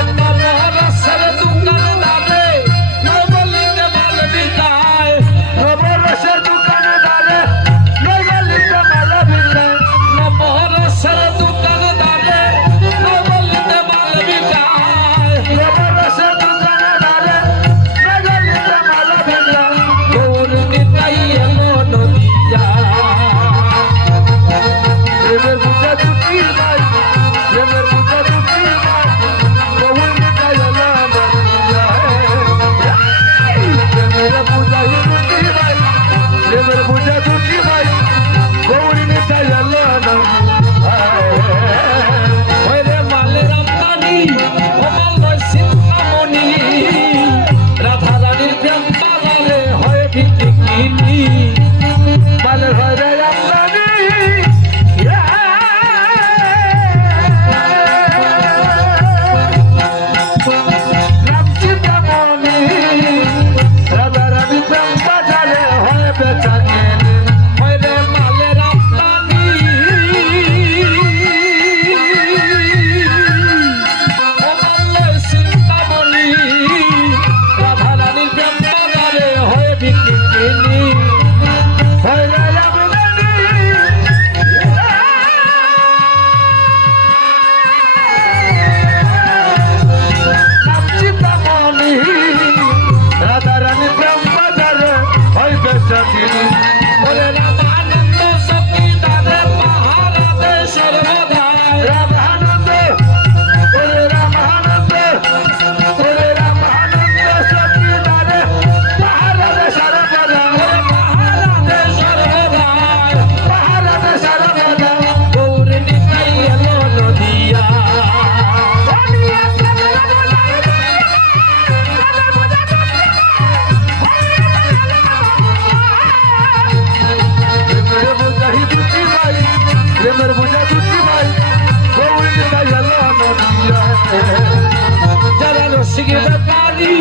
যারা রসিকে ব্যাপারী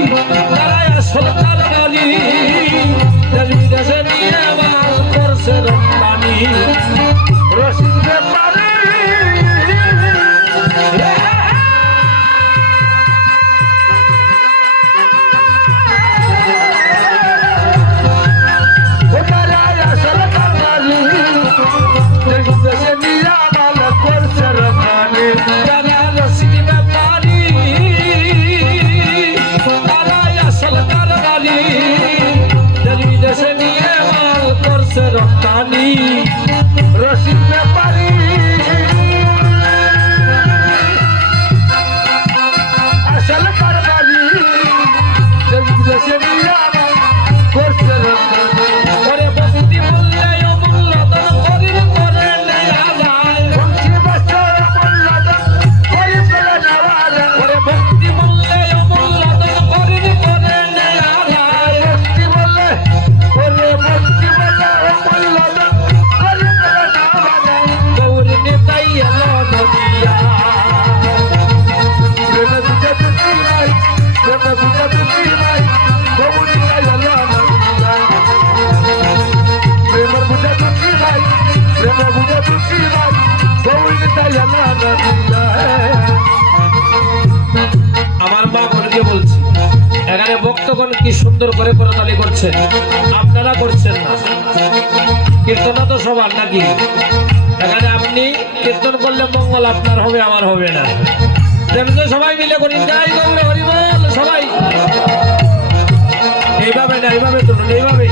তারাই আসল কারবারি দেশ বিদেশে নিয়ে মাল করছে রপ্তানি রসিক ব্যাপারী ওটারাই আসল কারবারি দেশ বিদেশে নিয়ে মাল করছে রপ্তানি যারা রসিকে ব্যাপারী তারাই আসল কারবারি দেশ বিদেশে নিয়ে মাল করছে রপ্তানি রসিক ব্যাপারী আসল কারবারি দেশ বিদেশে নিয়ে মাল করছে রপ্তানি ওরে ভক্তি মূল্যে অমূল্য ধন করির করে নেয়া যায় বংশী বস্ত্র মূল্যধন করি ফেলে নেওয়া যায় ওরে ভক্তি মূল্যে অমূল্য ধন করির করে নেয়া যায় ভক্তি বলে ওরে ভক্তি বলে মূল্যধন করি ফেলে নেওয়া যায় গৌরী নেতাই এলো নদিয়া প্রেমে বুঝে দুটি নাই প্রেমে বুঝে দুটি নাই কবুলি গাইলা নদিয়া প্রেমে বুঝে দুটি নাই প্রেমে বুঝে দুটি নাই কবুলি গাইলা নদিয়া আমার মা বোনকে বলছি এখানে ভক্তগণ কি সুন্দর করে করতালি করছেন আপনারা করছেন না কীর্তন তো সবার নাকি এখানে আপনি কীর্তন করলে মঙ্গল আপনার হবে আমার হবে না তেমনি সবাই মিলে করি যাই গৌরে হরি বল সবাই এইভাবে না এইভাবে তুলুন এইভাবে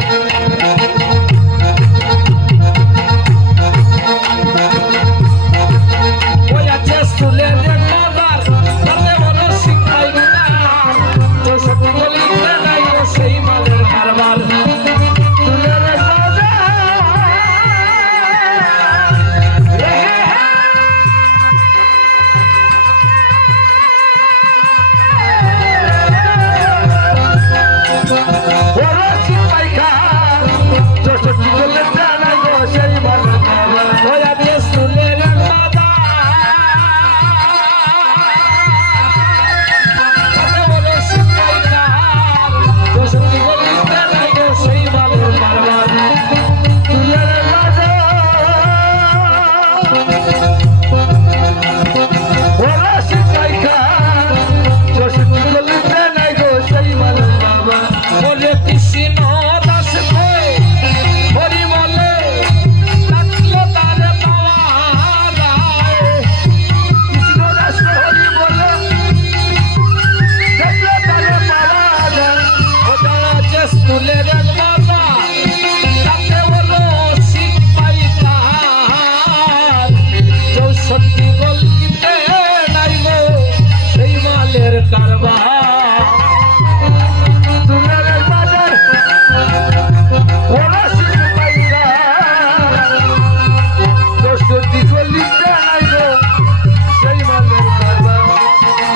ওই আছে স্কুলে বাবার তাতে বড় শিক্ষাই গুণা তো সকল বলিতে নাই ও সেই মালের কারবার তুলের বাজা ওরা সিপাইখা চৌষট্টি বলে দেনা গো সেই ভালো ওই আছে স্কুলের বাবা তাতে বড় শিক্ষাই কার তো সকল বলিতে নাই ও সেই মালের কারবার তুলের বাজা ওরা সিপাইখা চৌষট্টি বলে দেনা গো সেই ভালো বাবা ওরে কৃষ্ণ দাস কই হরি বলে ডাকলে তারে পাওয়া যায় কৃষ্ণ দাস হরি বলে দেখলে তারে পাওয়া যায় ওটা আছে স্কুলের বাবা তাতে হলো শিক্ষাই কার 64 গলিতে নাই গো সেই মালের কারবার তুলের বাজার ওরা সিপাইখা চৌষট্টি গলিতে নাই গো সেই মালের কারবার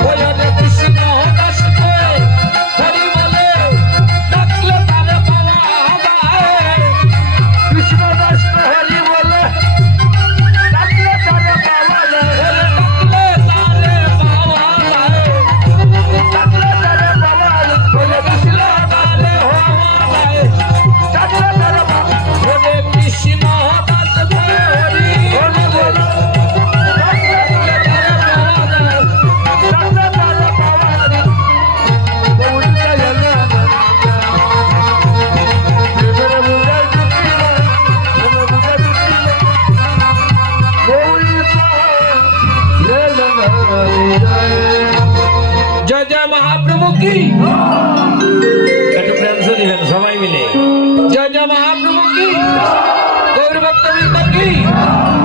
ওই ওরে কৃষ্ণ দাস কই হরি বলে ডাকলে তারে পাওয়া যায় কৃষ্ণ দাস হরি বলে ডাকলে তারে পাওয়া যায় ডাকলে তারে পাওয়া যায় ডাকলে তারে পাওয়া যায় বলে কৃষ্ণ তারে হওয়া যায় ডাকলে তারে পাওয়া ওরে কৃষ্ণ দাস হরি হরি বলে ডাকলে তারে পাওয়া যায় ডাকলে তারে পাওয়া যায় কবুল গাইলা প্রেমের বুঝাই দুটি নাই প্রেমের বুঝাই দুটি নাই কবুল জয় জয় মহাপ্রভু কি একটু প্রেম সে দিবেন সবাই মিলে জয় জয় মহাপ্রভু কি গৌর ভক্তবৃন্দ কি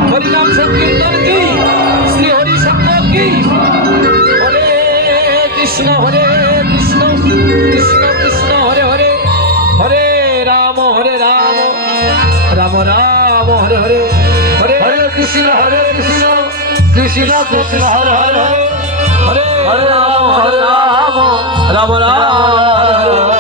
হরিনাম সংকীর্তন কি শ্রী হরি শব্দ কি হরে কৃষ্ণ কৃষ্ণ কৃষ্ণ হরে হরে হরে রাম রাম রাম হরে হরে হরে হরে কৃষ্ণ কৃষ্ণ কৃষ্ণ হরে হরে হরে হরে রাম রাম রাম হরে হরে